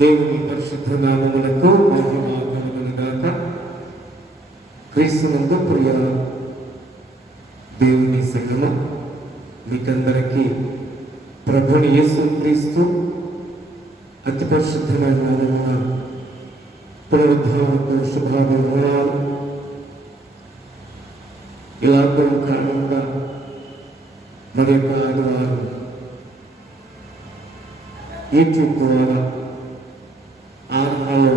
దేవుని పరిశుద్ధ నామములకు మహిమ కలుగునుగాక. క్రీస్తునందు ప్రియ దేవుని సంగమ మీకందరికీ ప్రభుని యేసు క్రీస్తు అతి పరిశుద్ధమైన నామమున పునరుద్ధానపు శుభాభివందనాలు. ఇలాగో కారణంగా మరి యొక్క ఆదివారం యూట్యూబ్ ద్వారా ఆరంభంలో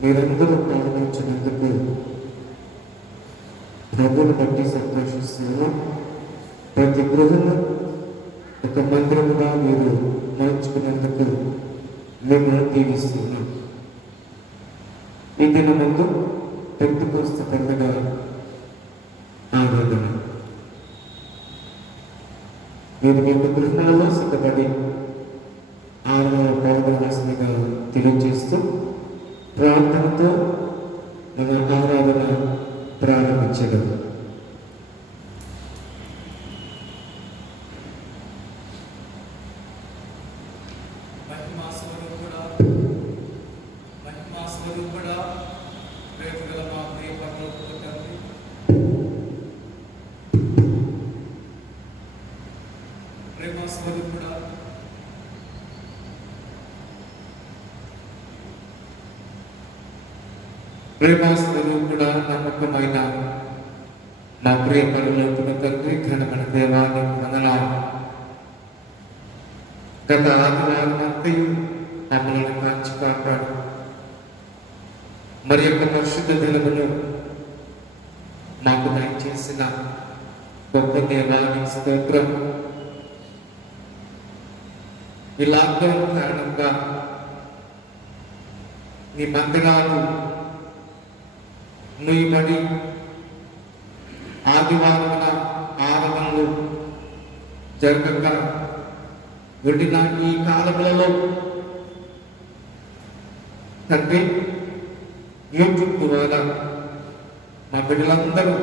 మీరందరూ ప్రారంభించినందుకు ప్రభువును బట్టి సంతోషిస్తున్నాం. ప్రతి గృహము ఒక మందిరముగా మీరు మలుచుకున్నందుకు మిమ్మల్ని దీవిస్తున్నాం. ఈ దినమందు పెంతెకోస్తు పండుగ ఆరాధన మీరు మీ గృహాలలో సిద్ధపడి ఆరాధన పాల్గొనవలసిందిగా తెలియజేస్తూ ప్రార్థనతో మన ఆరాధన ప్రారంభించగలరు. ప్రేమాస్వరూపుడా, నమ్మకమైన నా ప్రియ పరలోకపు తండ్రి, ఘనమైన దేవాన్ని వందనాలు. గత ఆదివారం అంతయు మమ్మల్ని కాచి కాపాడు మరి యొక్క పరిశుద్ధ దినమును మాకు దయచేసిన గొప్ప దేవానికి స్తోత్రం. ఈ లాక్డౌన్ కారణంగా ఈ మందిరాలు నుయ్యబడి ఆదివారమున ఆరాధనలు జరగక ఉండిన ఈ కాలములలో తండ్రి యూట్యూబ్ ద్వారా మా బిడ్డలందరూ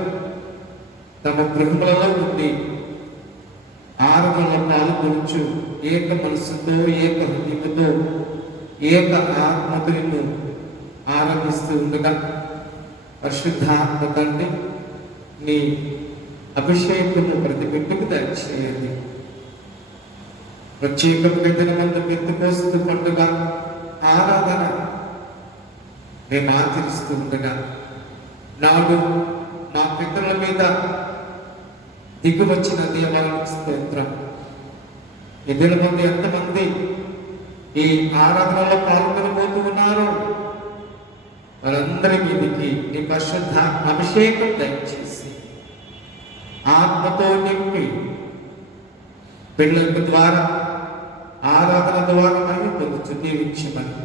తమ గృహములలో ఉండి ఆరాధనలో పాల్గొనచ్చు ఏక మనసుతో, ఏక హృదయంతో, ఏక ఆత్మతో ఆరాధిస్తూ ఉండగా పరిశుద్ధాత్మ తండ్రి నీ అభిషేకము ప్రతి బిడ్డకు దయచేయండి. ప్రత్యేకంగా దినమందు పెంతెకోస్తు పండుగ ఆరాధన మేము ఆచరిస్తూ ఉండగా నాడు మా పితరుల మీద దిగువచ్చిన దేవాలయ స్తోత్రం. ఈ దినమందు ఎంతమంది ఈ ఆరాధనలో పాల్గొనబోతూ ఉన్నారో వారందరి మీదకి నీ పరిశుద్ధ అభిషేకం దయచేసి ఆత్మతో నింపి పిల్లల ద్వారా ఆరాధన ద్వారా మహిమ పొందుతూ దీవించమని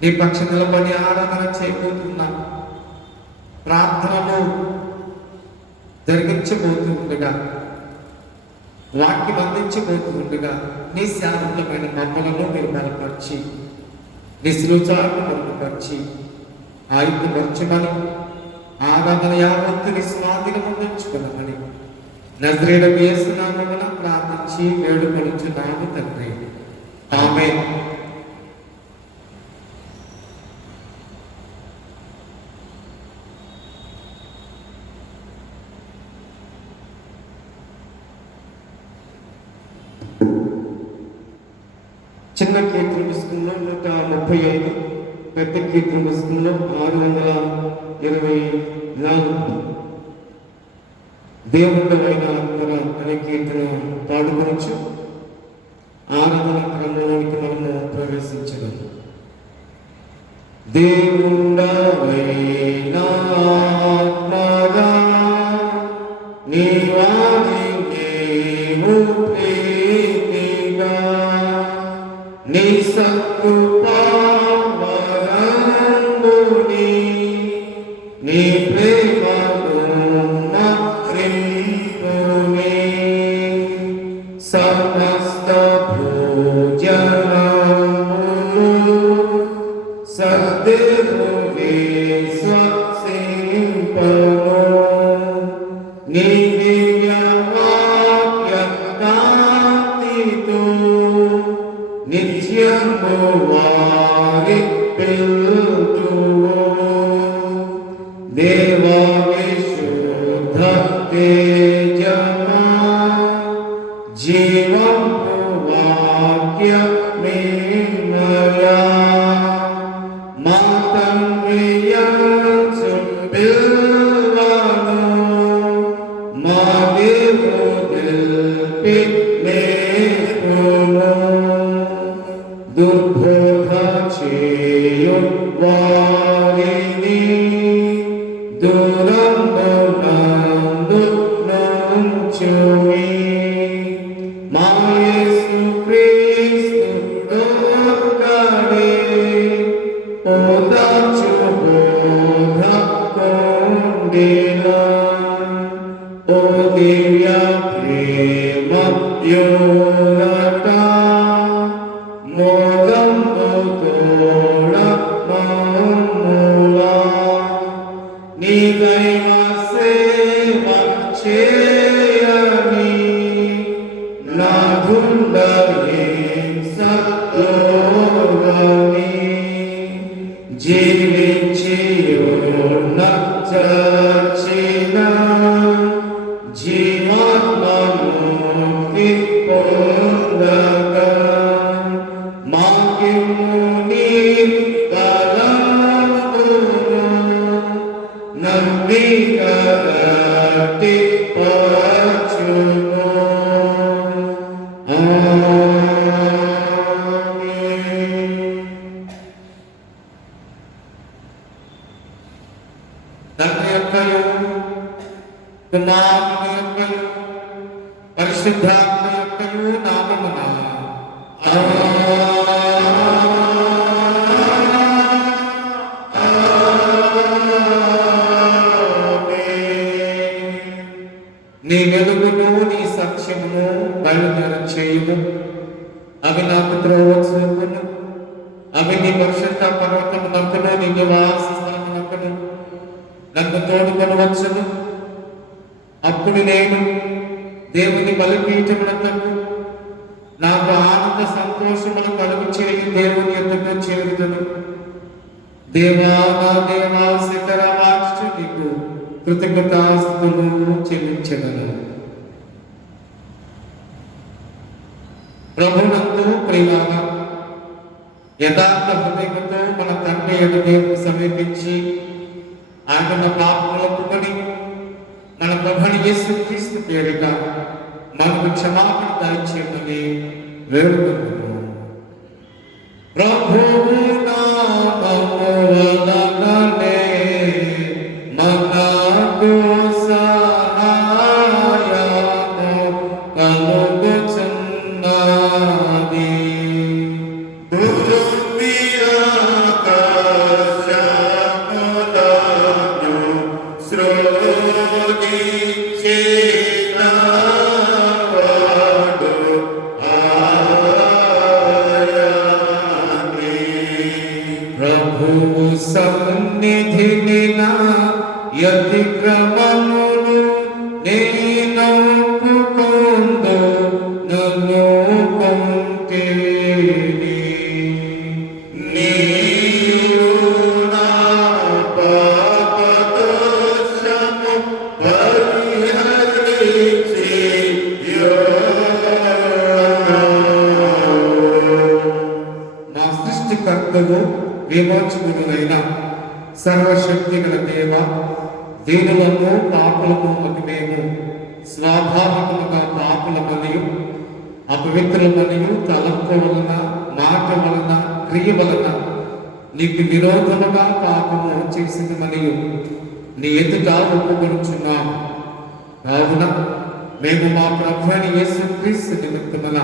నీ పక్ష నిలబడి ఆరాధన చేయబోతున్నా ప్రార్థనలు జరిగించబోతూ ఉండగా వాక్యం అందించబోతూ ఉండగా నీ శారీరకమైన మమ్మలను మీరు బలపరిచి నీ శిలుచాలను బలపరిచి ఆయుధపరచమని ఆరాధన యావత్తుని స్వాధీనము ఉంచుకున్నామని నజరేయుడైన యేసు నామమున ప్రార్థించి వేడుకొనుచున్నాము తండ్రి, ఆమేన్. చిన్న కీర్తన పుస్తకంలో 135, పెద్ద కీర్తన పుస్తకంలో 624 దేవుడైన ఆత్మర అనే కీర్తన పాడుకోవచ్చు. ఆరాధన క్రమంలోనికి మనము ప్రవేశించగలము. దేవుడైన ఆత్మరా నీవాని నీవు ప్రీతిగా నీ సత్కృపావరంబుని నీ ప్రేమను మరింపుని సమస్త భోజనము సద్దేవుని స్వసింపను నీ దివ్య వాక్య కాంతితో నిత్యము వారి పిలుతువు దేవా విశుద్ధ తేజమా జీవము వాక్యమేమయా మా తండ్రియు పిల్వను మా దేవుడిల్పి నేర్పును దుర్బోధ చేయు వారిని దూరంలో నందు నుంచుమి మా యేసు క్రీస్తు ఒక్కడే ఓదార్చు బోధ కొండెను ఓ దివ్య ప్రేమ యోరట మోదంబు తోడ మమ్ముల నీ దైవ సేవ చేయని నా గుండె సత్లోగని జీవించి ఉన్న చచ్చిన జీవాత్మముక్తి పొందగా మాకిముని బలమును నమ్మికగట్టి పరచును తండ్రి యొక్కయు కుమారుని యొక్కయు పరిశుద్ధాత్మ యొక్కయు నామమున నీ వెలుగును నీ సత్యమును బయలుదేర చేయుము అవి నాకు త్రోవ చూపును అవి నీ పరిశుద్ధ పర్వతమునకును నీ నివాస స్థలమునకును నన్ను తోడుకొని వచ్చును అప్పుడు నేను దేవుని బలిపీఠమునకు నాకు ఆనంద సంతోషములు కలుగు చేయి దేవుని యొద్దకు చేరుదును దేవా నా దేవా సీతారామాక్షు నీకు కృతజ్ఞతాస్తులు చెల్లించగలను ప్రభునందు ప్రియులారా యథార్థ హృదయంతో మన తండ్రి ఎదుగు సమీపించి ఆయన పాపములకు కొని మన ప్రభుని యేసుక్రీస్తు పేరిట మనకు క్షమాపణ దయచేయమని వేడుకుంటున్నాము. ప్రభువు నామము వలననే మనకు సహాయము కలుగుచున్నది. భూమి ఆకాశములను సృజించినవాడు ఆయనే. ప్రభువు సన్నిధిని నా అతిక్రమములు నేనొప్పుకొందు నన్ను కొంటేని. నీవు నా పాపదోషము పరిహరించి నా సృష్టికర్తవు విమోచకుడునైన సర్వశక్తి గల దేవ, దీనులను పాపులకు మేము స్వాభావికముగా పాపులమనియు అపవిత్రులమనియు తలంపు వలన మాట వలన క్రియ వలన నీకు విరోధముగా పాపము చేసిందమనియు నీ ఎదుట ఒప్పుకొనుచున్నాము. కావున మేము మా ప్రభువైన యేసుక్రీస్తు నిమిత్తమున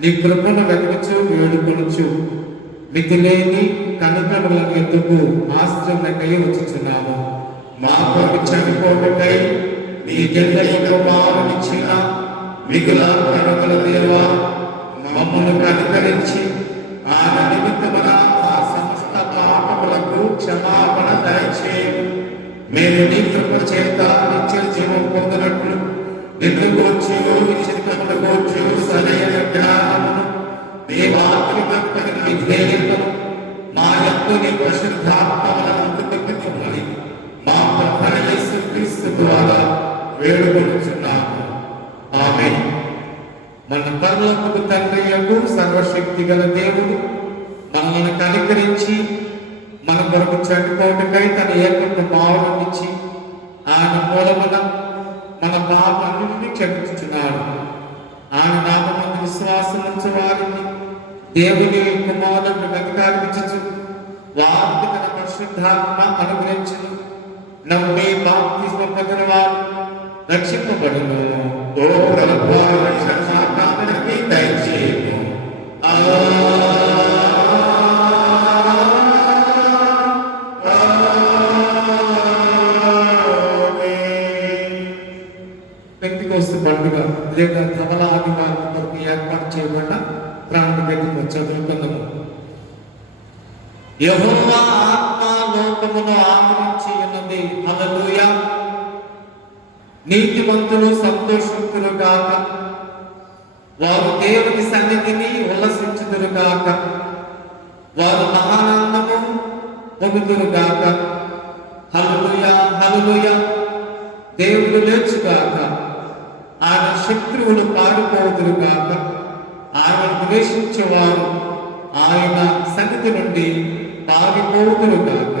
నీ కృపను వెతకచు వేడుకొనుచు మితిలేని కనుకనుల ఎందుకు ఆశ్రమకై వచ్చుచున్నాము. మా కొరకు చనిపోకై నీ జన్మకు కుమారునిచ్చిన మిగుల కనుకల దేవా, మమ్మల్ని కనుకరించి ఆయన నిమిత్తమున ఆ సమస్త పాపములకు క్షమాపణ దయచేయు. మేము నీ కృప చేత నిత్య జీవం పొందినట్లు నిన్ను గూర్చి నీ చిత్తమును గూర్చి సరైన జ్ఞానమును దేవాత్రికమైన విధేయతను మా యందు నీ పరిశుద్ధాత్మ వలన కృతజ్ఞతమని మా ప్రభువైన యేసుక్రీస్తు ద్వారా వేడుకొనుచున్నాము. ఆమేన్. మన పరలోకపు తండ్రి యందు సర్వశక్తి గల దేవుడు మనల్ని కనికరించి మన కొరకు చనిపోటుకై తన ఏకకుమారునిచ్చి ఆయన మూలమున మన పాపములను క్షమించుచున్నాడు. ఆయన నామమున విశ్వాసం ఉంచు వారిని దేవుని కుమారుడు అధికారమిచ్చు వారికి తన పరిశుద్ధాత్మ అనుగ్రహించును. నమ్మి బాప్తిస్మ పొందిన వారు రక్షింపబడును. ఓ ప్రభువా రక్షణాత్మని దయచేయము. పెంతెకోస్తు పండుగ లేదా ధవల ఆదివారం కొరకు ఏర్పాటు చేయబడిన ప్రాణాన్ని చదువుకుందాము. యెహోవా ఆత్మ లోకమును ఆవరించి ఉన్నది. హల్లెలూయా. నీతిమంతులు సంతోషింతురు గాక, వారు దేవుని సన్నిధిని ఉల్లసించుదురు గాక, వారు మహానందము పొందుదురు గాక. హల్లెలూయా హల్లెలూయా. దేవుడు లేచుగాక, ఆయన శత్రువులు పారిపోదురు గాక, ఆయన ద్వేషించేవారు ఆయన సన్నిధి నుండి పారిపోదురు గాక.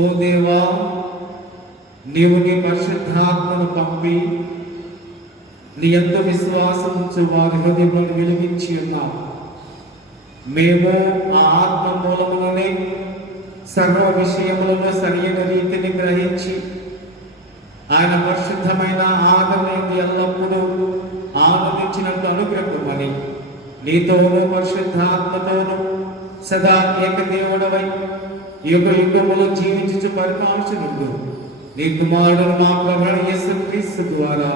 ఓ దేవా, నీవు నీ పరిశుద్ధాత్మను పంపి నీ యందు విశ్వాసం ఉంచు వారి హృదయములను వెలిగించి ఉన్నావు. మేము ఆ ఆత్మ మూలములనే సర్వ విషయములను సరైన రీతిని గ్రహించి ఆయన పరిశుద్ధమైన ఆదరణ ఎల్లప్పుడూ ఆనందించినట్టు అనుగ్రహమని నీతోనూ పరిశుద్ధాత్మతోనూ సదా ఏకదేవుడవై యుగ యుగములు జీవించు పరిపాలించునుండు నీ కుమారుడు మా ప్రభువైన యేసుక్రీస్తు ద్వారా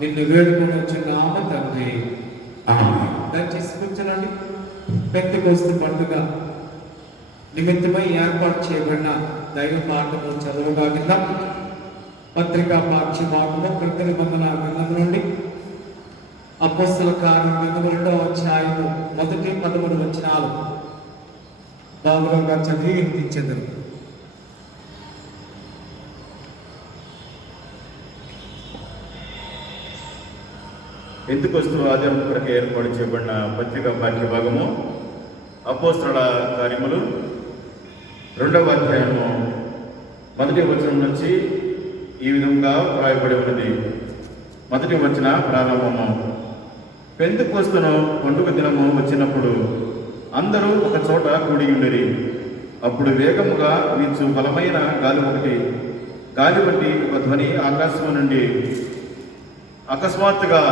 నిన్ను వేడుకొనుచున్నాము తండ్రి. ఆమేన్. దయచేసి కూర్చోండి. పెంతెకోస్తు పండుగ నిమిత్తమై ఏర్పాటు చేయబడిన దైవ పాఠము చదువుగా విందాం. పత్రికా పాఠ్యభాగము కృత నిబంధన గ్రంథం నుండి అపోస్తల కార్యం గ్రంథం 2వ అధ్యాయము 1-13 వచనాలు బాబుగా చదివి వినిపించెదరు. పెంతెకోస్తు ఆదివారం కొరకు ఏర్పాటు చేయబడిన పత్రికా పాఠ్యభాగము అపోస్తలుల కార్యములు 2వ అధ్యాయము 1వ వచనం నుంచి ఈ విధంగా వ్రాయబడి ఉన్నది. 1వ వచన ప్రారంభము. పెంతెకోస్తును పండుగ దినము వచ్చినప్పుడు అందరూ ఒక చోట కూడి ఉండిరి. అప్పుడు వేగముగా వీచు బలమైన గాలి వంటి ఒక ధ్వని ఆకాశము నుండి అకస్మాత్తుగా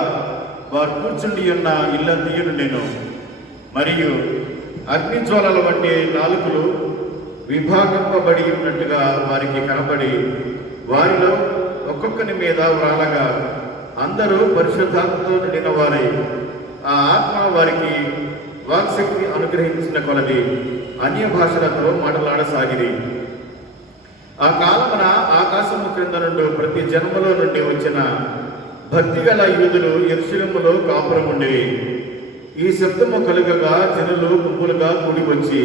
వారు కూర్చుండి ఉన్న ఇల్లంతయు నేను మరియు అగ్నిజ్వాలల వంటి నాలుకలు విభాగింపబడి ఉన్నట్టుగా వారికి కనబడి వారిలో ఒక్కొక్కని మీద వ్రాలగా అందరూ పరిశుద్ధాత్మతో నిండిన వారై ఆ ఆత్మ వారికి వాక్శక్తి అనుగ్రహించిన కొలది అన్య భాషలతో మాట్లాడసాగిరి. ఆ కాలమున ఆకాశము క్రింద నుండి ప్రతి జన్మలో నుండి వచ్చిన భక్తిగల యూదులు యెరూషలేములో కాపురముండిరి. ఈ శబ్దము కలుగగా జనులు గుంపులుగా కూడి వచ్చి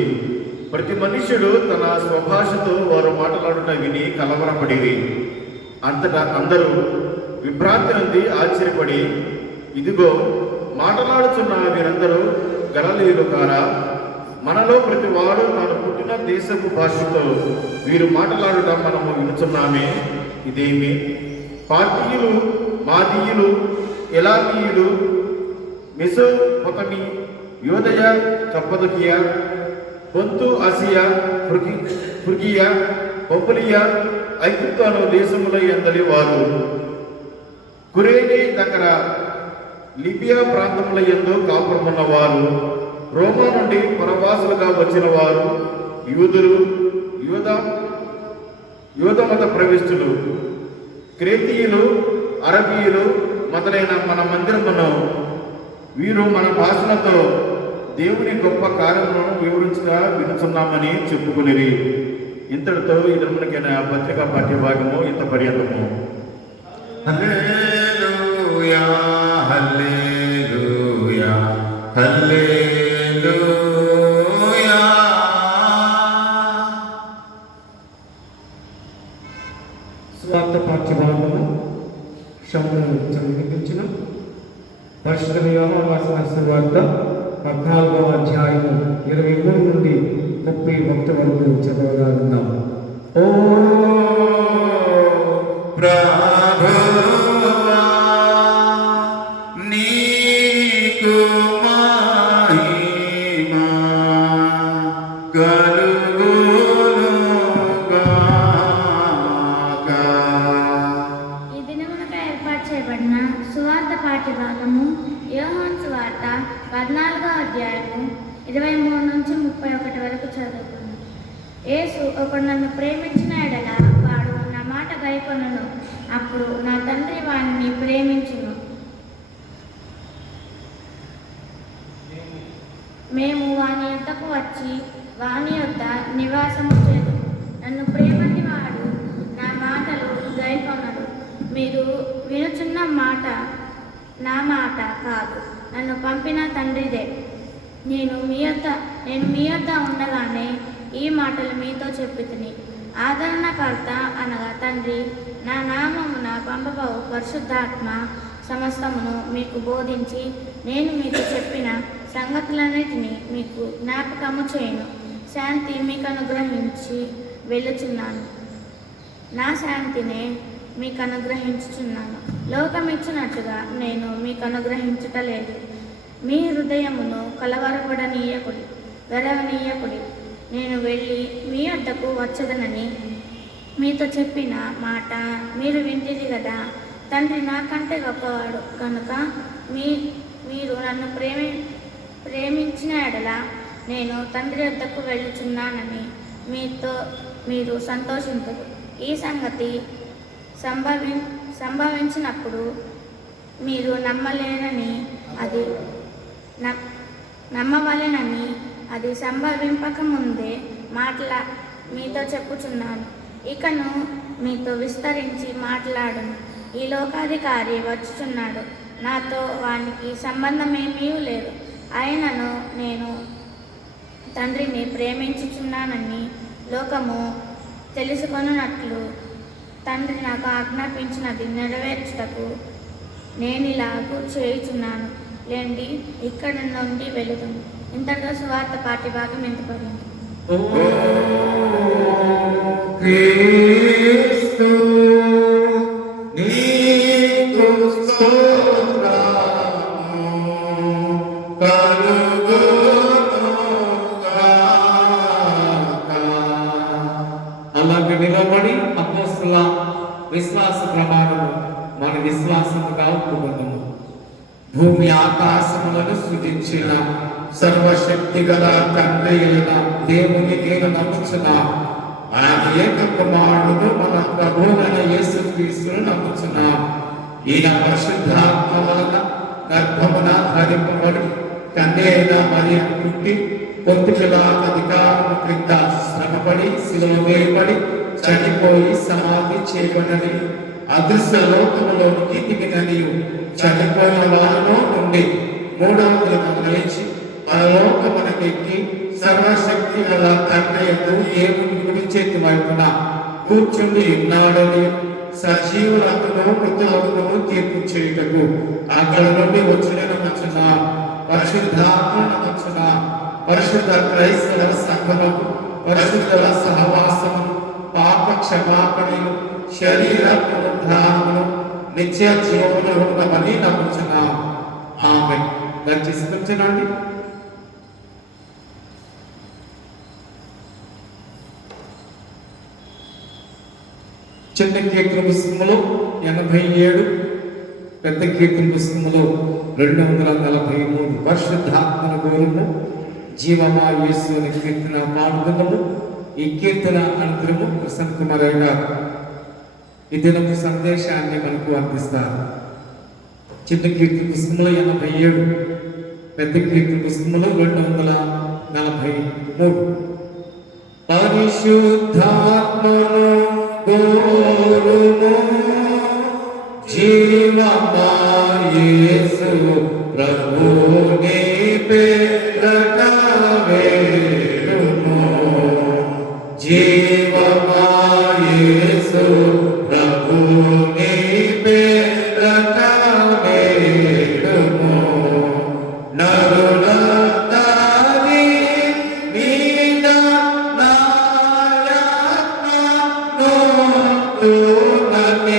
ప్రతి మనుష్యుడు తన స్వభాషతో వారు మాట్లాడుట విని కలవరపడిరి. అంతటా అందరూ విభ్రాంతి నుండి ఆశ్చర్యపడి, ఇదిగో మాట్లాడుచున్న వీరందరూ గలిలయులు కారా? మనలో ప్రతి వాడు తాను పుట్టిన దేశపు భాషతో వీరు మాట్లాడటం మనము వినుచున్నామే. ఇదేమి? పార్తీయులు, మాదీయులు, ఎలామీయులు, మెసొపొతమి, యోదయ, కప్పదొకియా, పొంతు ఆసియా, ఫ్రుగియా, పంపులియా, ఐగుప్తు అను దేశముల యందలి వారు, కురేనే దగ్గర లిబియా ప్రాంతముల యందు కాపురమున్న వారు, రోమా నుండి పరవాసులుగా వచ్చిన వారు, యూదులు, యూదమత ప్రవిష్టులు, క్రేతీయులు, అరబీయులు మొదలైన మన మందిరమును వీరు మన భాషలతో దేవుని గొప్ప కార్యములను వివరించగా వినుచున్నామని చెప్పుకునేది. ఇంతటితో ఈ దినమునకైన పత్రికా పాఠ్యభాగము ఇంత పర్యంతము. హల్లెలూయా హల్లెలూయా హల్లెలూయా. స్వార్థ పాఠ్యభాగము శబ్దము వినిపించిన పరిశుద్ధ యోహాను రాసిన సువార్త 14వ అధ్యాయము 23 నుండి 31 వరకు చదవగలుగుతాం. ఓ ప్రభువా, నీకు మహిమ కలుగునుగాక. ఈ దినమునకు ఏర్పాటు చేయబడిన సువార్త పాఠ్యభాగము యోహాను సువార్త 14వ అధ్యాయము 23 నుంచి 31 వరకు చదువుకుందాం. యేసు ఒకడు నన్ను ప్రేమించిన ఎడల వాడు నా మాట గైకొనును, అప్పుడు నా తండ్రి వానిని ప్రేమించును. మేము వాని యొద్దకు వచ్చి వాని యొద్ద నివాసము చేదుము. నన్ను ప్రేమటి వాడు నా మాటలు గైకొనడు. మీరు వినుచున్న మాట నా మాట కాదు, నన్ను పంపిన తండ్రిదే. నేను మీ యొద్ద ఉండగానే ఈ మాటలు మీతో చెప్పుతిని. ఆదరణకర్త అనగా తండ్రి నా నామమున పంపబోవు పరిశుద్ధాత్మ సమస్తమును మీకు బోధించి నేను మీకు చెప్పిన సంగతులన్నిటినీ మీకు జ్ఞాపకము చేయను. శాంతి మీకు అనుగ్రహించి వెళ్ళుచున్నాను, నా శాంతినే మీకు అనుగ్రహించుచున్నాను. లోకం ఇచ్చినట్టుగా నేను మీకు అనుగ్రహించుటలేదు. మీ హృదయమును కలవరపడనీయకుడి, వెరవనీయకుడి. నేను వెళ్ళి మీ వద్దకు వచ్చదనని మీతో చెప్పిన మాట మీరు వింటిది కదా. తండ్రి నాకంటే గొప్పవాడు కనుక మీరు నన్ను ప్రేమించిన ఎడల నేను తండ్రి వద్దకు వెళ్ళుచున్నానని మీరు సంతోషించరు. ఈ సంగతి సంభవించినప్పుడు మీరు నమ్మవలెనని అది సంభవింపకముందే మీతో చెప్పుచున్నాను. ఇకను మీతో విస్తరించి మాట్లాడను. ఈ లోకాధికారి వచ్చుచున్నాడు, నాతో వానికి సంబంధమేమీ లేదు. అయినను నేను తండ్రిని ప్రేమించుచున్నానని లోకము తెలుసుకొనున్నట్లు తండ్రి నాకు ఆజ్ఞాపించినది నెరవేర్చుటకు నేనిలాగూ చేయుచున్నాను. లేండి, ఇక్కడ నుండి వెళుతుంది. ఇంతటితో సువార్త పాఠ్యభాగం ఎంతపడింది. క్రీస్తు నీకు స్తోత్రము కలుగునుగాక. అలాగే నిలబడి అపోస్తలుల విశ్వాస ప్రమాణము మన విశ్వాసముగా ఒప్పుకొనుము. భూమి ఆకాశములను సృజించిన సర్వశక్తి గల తండ్రి అయిన దేవుని నేను నమ్ముచున్నా. ఆయన ఏక కుమారుడు మన ప్రభువైన యేసుక్రీస్తును నమ్ముచున్నా. ఈయన పరిశుద్ధాత్మ వలన గర్భమున ధరింపబడి కన్య అయిన మరియకు పుట్టి పొంతి పిలాత అధికారము క్రింద శ్రమపడి శిలువ వేయబడి చనిపోయి సమాధి చేయబడని అదృశ్య లోకములోనికి దిగినని చనిపోయిన వారిలో నుండి మూడవ దినమున లేచి పరలోకమునకెక్కి సర్వశక్తి గల తండ్రి యందు దేవుని కుడి చేతి వైపున కూర్చుండి ఉన్నాడని సజీవులకును మృతులకును తీర్పు చేయుటకు అక్కడ నుండి వచ్చిన పరిశుద్ధాత్మ నమచున పరిశుద్ధ క్రైస్తవ సంఘము పరిశుద్ధుల సహవాసము పాప క్షమాపణలు శరీర పునరుద్ధానములు నిత్య జీవములు ఉండమని నమ్ముచున్నాం. ఆమేన్. దయచేసి కూర్చోండి. చిన్న కీర్తన పుస్తకములో 87, పెద్ద కీర్తన పుస్తకములో 243 పరిశుద్ధాత్మను గోరుము జీవమా యేసు అనే కీర్తన పాడుకుందాము. ఈ కీర్తన అనంతరము ప్రసన్న కుమారయ్య గారు ఈ దినపు సందేశాన్ని మనకు అందిస్తారు. చిన్న కీర్తన పుస్తకంలో 87, పెద్ద కీర్తన పుస్తకంలో 243. పరిశుద్ధాత్మను గోరుము జీవమా యేసు ప్రభుని పేరట వేడుము జీవమా యేసు ప్రభుని పేరట వేడుము నరుల దారి మీద నాయనని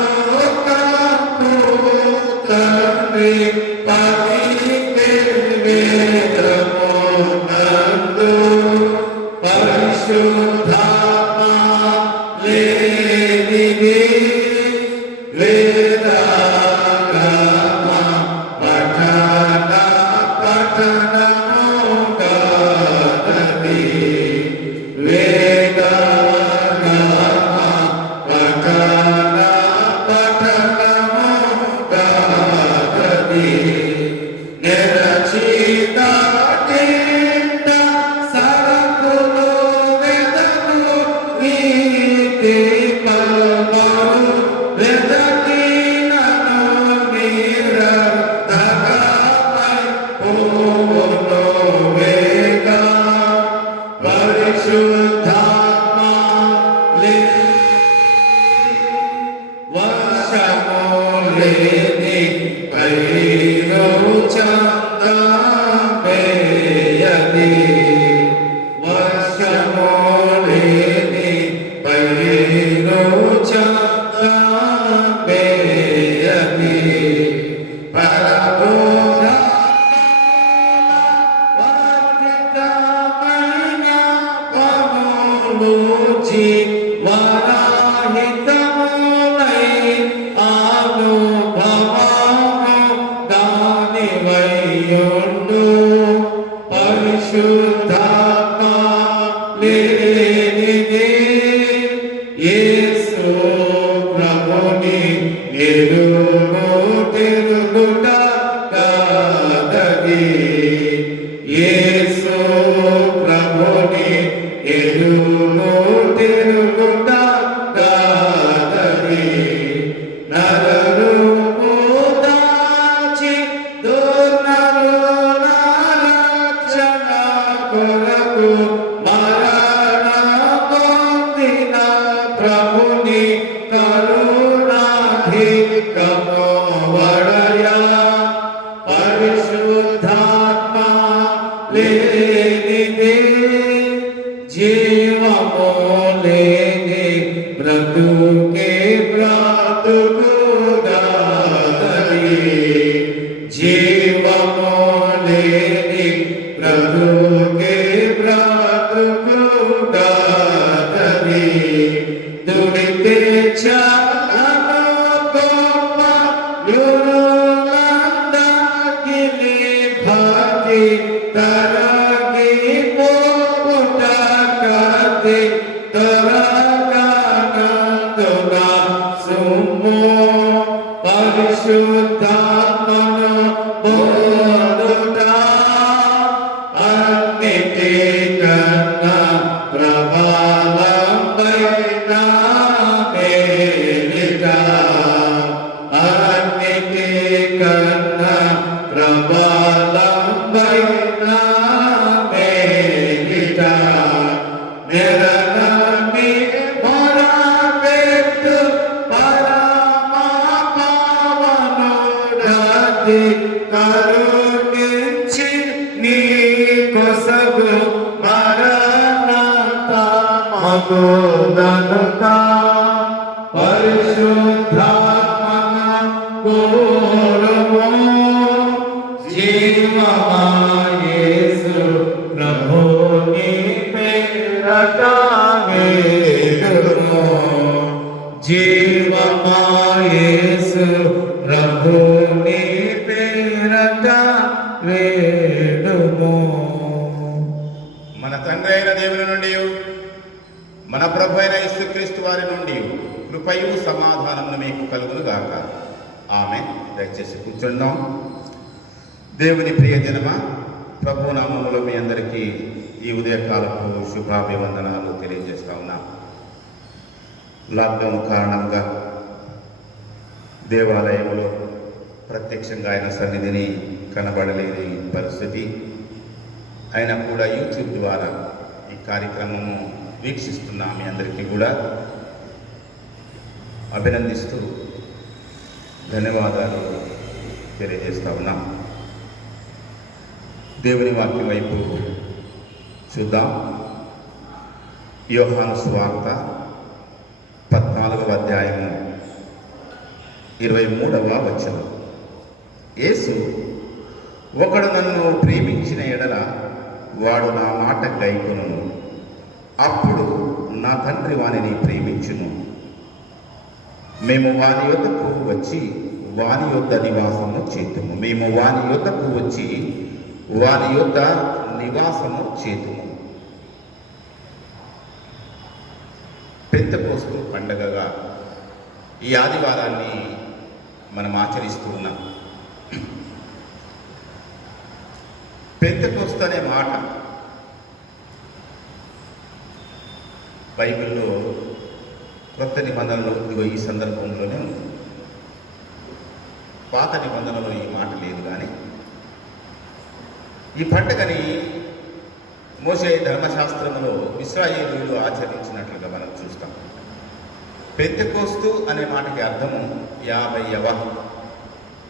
పరలోకపు తండ్రి పలికే వేదము నందు పరిశుద్ధాత్మ లేనిది వేదాగమ పఠనము కాదది వేదాగమ పఠనము కాదది నిరచిత కింద సరకులు వెదకు నీతి పల్మలు వెదకినను నిరర్ధకమై పోవును వేగ పరిశుద్ధాత్మ వర్షము లేని పైరు చందమేయది వర్షము లేని పైరు చందమేయది పరబోధ వర్ధితమైన పములు జీవరాహితములై అనుభవము దానివైయుండు పరిశుద్ధాత్మ లేనిది యేసు ప్రభుని ఎరుగు తిరుగుట కాదది యేసు ప్రభుని ఎరుగు తిరుగుట కాదది నరరూపు దాచి దుర్నరుల రక్షణ కొరకు మరణ పొందిన ప్రభుని కరుణాధికము వడయా పరిశుద్ధాత్మ లేనిది జీవము లేని బ్రతుకే బ్రతుకుగాదరి జీవము లేని బ్రతుకే బ్రతుకుగాదరి దుడితే చాలను గొప్ప యులందగిలి భక్తి తరగి పోవుట కది తరగనందున సుమో పరిశుద్ధాత్మను పొందుట అన్నిటికన్నా ప్రభావమైనది ప్రతి కరుణించి నీ కొసగు మరణత మగోదనుక పరిశుద్ధాత్మన కోరుము జీవమాయేసు ప్రభు నీ పేరట వేడుము జీవమాయేసు ప్రభు నీ పేరట వేడుము. మన తండ్రి అయిన దేవుని నుండి మన ప్రభు అయిన యేసుక్రీస్తు వారి నుండి కృపయు సమాధానమును మీకు కలుగును గాక. ఆమె. దయచేసి కూర్చుందాం. దేవుని ప్రియ జనమ, ప్రభు నామములో మీ అందరికీ ఈ ఉదయకాలపు శుభాభివందనాలు తెలియజేస్తా ఉన్నా. లాక్డౌన్ కారణంగా దేవాలయంలో ప్రత్యక్షంగా ఆయన సన్నిధిని కనబడలేని పరిస్థితి. అయినా కూడా యూట్యూబ్ ద్వారా ఈ కార్యక్రమము వీక్షిస్తున్న మీ అందరికీ కూడా అభినందిస్తూ ధన్యవాదాలు తెలియజేస్తా ఉన్నాం. దేవుని వాక్యం వైపు చూద్దాం. యోహాను సువార్త 14వ అధ్యాయము 23వ వచనం. యేసు, ఒకడు నన్ను ప్రేమించిన ఎడల వాడు నా మాట గైకొనును, అప్పుడు నా తండ్రి వానిని ప్రేమించును. మేము వాని యొద్దకు వచ్చి వాని యొద్ద నివాసము చేతుము. మేము వాని యొద్దకు వచ్చి వాని యొద్ద నివాసము చేతుము. పెంతెకోస్తు పండగగా ఈ ఆదివారాన్ని మనం ఆచరిస్తూ ఉన్నాం. పెంతెకోస్తు అనే మాట బైబిల్లో కొత్త నిబంధనలో ఇదిగో ఈ సందర్భంలోనే ఉంది. పాత నిబంధనలో ఈ మాట లేదు. కానీ ఈ పండుగని మోషే ధర్మశాస్త్రంలో ఇశ్రాయేలీయులు ఆచరించినట్లుగా మనం చూస్తాం. పెంతెకోస్తు అనే మాటకి అర్థము 50వ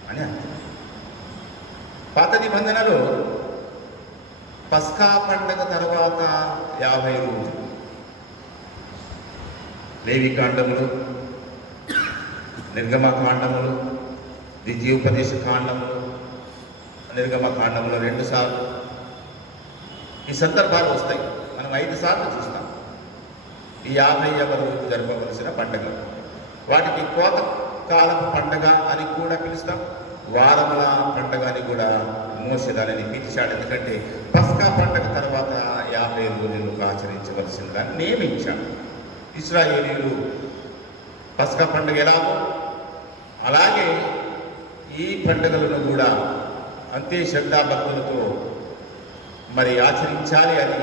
అని అర్థం. పాత నిబంధనలో పస్కా పండగ తర్వాత 50 రోజులు లేవికాండములు, నిర్గమకాండములు, ద్వితీయోపదేశ కాండములు, నిర్గమకాండములు 2 సార్లు ఈ సందర్భాలు వస్తాయి. మనం 5 సార్లు చూస్తాం ఈ 50వ రోజు జరపవలసిన పండుగ. వాటికి కోత కాలపు పండగ అని కూడా పిలుస్తాం, వారముల పండగ అని కూడా మోషే దానిని పిలిచాడు. ఎందుకంటే పస్కా పండగ తర్వాత 50 రోజులు ఆచరించవలసిందిగా నియమించాడు. ఇశ్రాయేలీయులు పస్కా పండుగ ఎలాగో అలాగే ఈ పండుగలను కూడా అంతే శ్రద్ధాభక్తులతో మరి ఆచరించాలి అని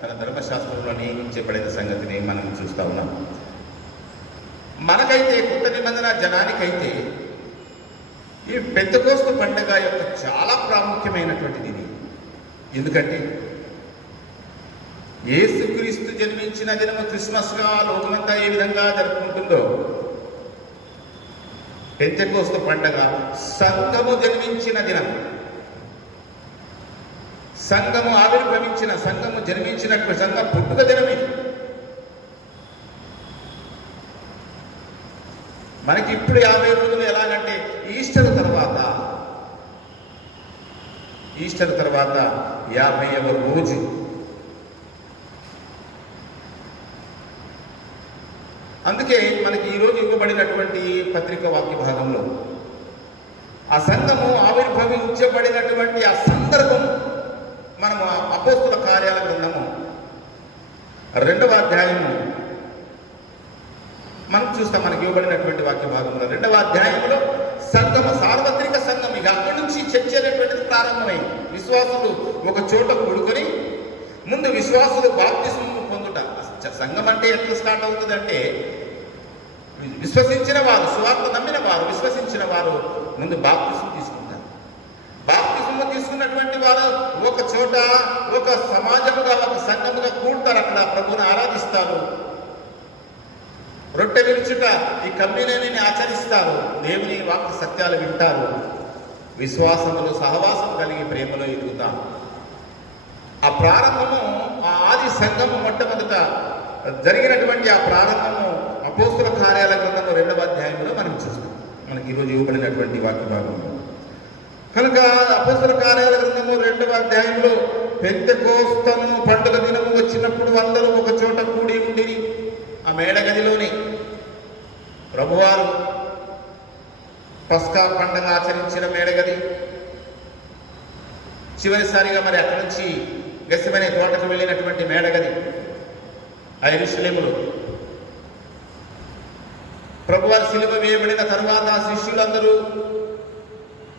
తన ధర్మశాస్త్రంలో నియమించబడిన సంగతిని మనం చూస్తూ ఉన్నాం. మనకైతే కొత్త నిబంధన జనానికైతే ఈ పెంతెకోస్తు పండుగ యొక్క చాలా ప్రాముఖ్యమైనటువంటిది ఇది. ఎందుకంటే యేసుక్రీస్తు జన్మించిన దినము క్రిస్మస్గా లోకమంతా ఏ విధంగా జరుపుకుంటుందో, పెంతెకోస్తు పండుగ సంఘము జన్మించిన దినం, సంఘము ఆవిర్భవించిన, సంఘము జన్మించినటువంటి సంఘ పుట్టుక దినం ఇది. మనకి ఇప్పుడు 50 రోజులు ఎలాగంటే ఈస్టర్ తర్వాత 50వ రోజు అందుకే మనకి ఈరోజు ఇవ్వబడినటువంటి పత్రిక వాక్య భాగంలో ఆ సంఘము ఆవిర్భవించబడినటువంటి ఆ సందర్భం మనము అపోస్తుల కార్యాల గ్రంథము 2వ అధ్యాయము మనం చూస్తాం. మనకి ఇవ్వబడినటువంటి వాక్య భాగంలో 2వ అధ్యాయంలో సంఘము, సార్వత్రిక సంఘం, ఇక అక్కడి నుంచి చర్చ అనేటువంటిది ప్రారంభమైంది. విశ్వాసులు ఒక చోట కూడుకొని ముందు విశ్వాసులు బాప్తిస్మము పొందుట. సంఘం అంటే ఎట్లా స్టార్ట్ అవుతుందంటే, విశ్వసించిన వారు, సువార్త నమ్మిన వారు, విశ్వసించిన వారు ముందు బాప్తిస్మం తీసుకుంటారు. బాప్తిస్మం తీసుకున్నటువంటి వారు ఒక చోట, ఒక సమాజముగా, ఒక సంఘముగా కూడతారు. అక్కడ ప్రభువుని ఆరాధిస్తారు, రొట్టె విరుచుట, ఈ కమ్యూనిటీని ఆచరిస్తారు, దేవుని వాక్య సత్యాలు వింటారు. విశ్వాసములో సహవాసం కలిగి ప్రేమలో ఎదుగుతాం. ఆ ప్రారంభము, ఆ ఆది సంఘము మొట్టమొదట జరిగినటువంటి ఆ ప్రారంభము అపోస్తుల కార్యాల గ్రంథము 2వ అధ్యాయంలో మనం చూస్తాం. మనకి ఈరోజు ఇవ్వబడినటువంటి వాక్య భాగంలో కనుక అపోస్తుల కార్యాల గ్రంథము 2వ అధ్యాయంలో పెంతెకోస్తము పండుగ దినము వచ్చినప్పుడు అందరూ ఒక చోట కూడి ఉండిరి. ఆ మేడగదిలోని ప్రభువారు పస్కా పండుగ ఆచరించిన మేడగది. చివరిసారిగా మరి అక్కడి నుంచి గెత్సేమనే తోటకు వెళ్ళినటువంటి మేడగది ఆ యెరూషలేములో. ప్రభువారు సిలువ వేయబడిన తరువాత శిష్యులందరూ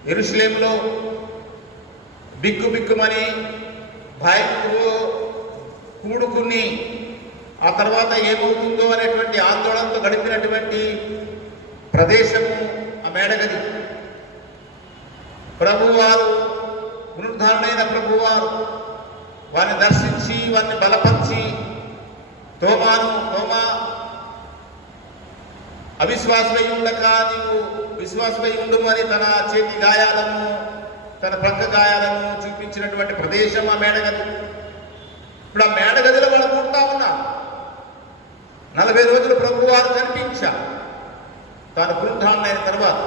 యెరూషలేములో బిక్కుమని భయంతో కూడుకుని ఆ తర్వాత ఏమవుతుందో అనేటువంటి ఆందోళనతో గడిపినటువంటి ప్రదేశము ఆ మేడగది. ప్రభువారు, పునరుద్ధారుడైన ప్రభువారు వారిని దర్శించి వారిని బలపరిచి, తోమా అవిశ్వాసమై ఉండక నీవు విశ్వాసమై ఉండుము అని తన చేతి గాయాలను, తన ప్రక్క గాయాలను చూపించినటువంటి ప్రదేశం ఆ మేడగది. ఇప్పుడు ఆ మేడగదిలో వాళ్ళు కూడుతా ఉన్నాం. 40 రోజులు ప్రభువారు కనిపించా. తాను పునరుద్ధారుడైన తర్వాత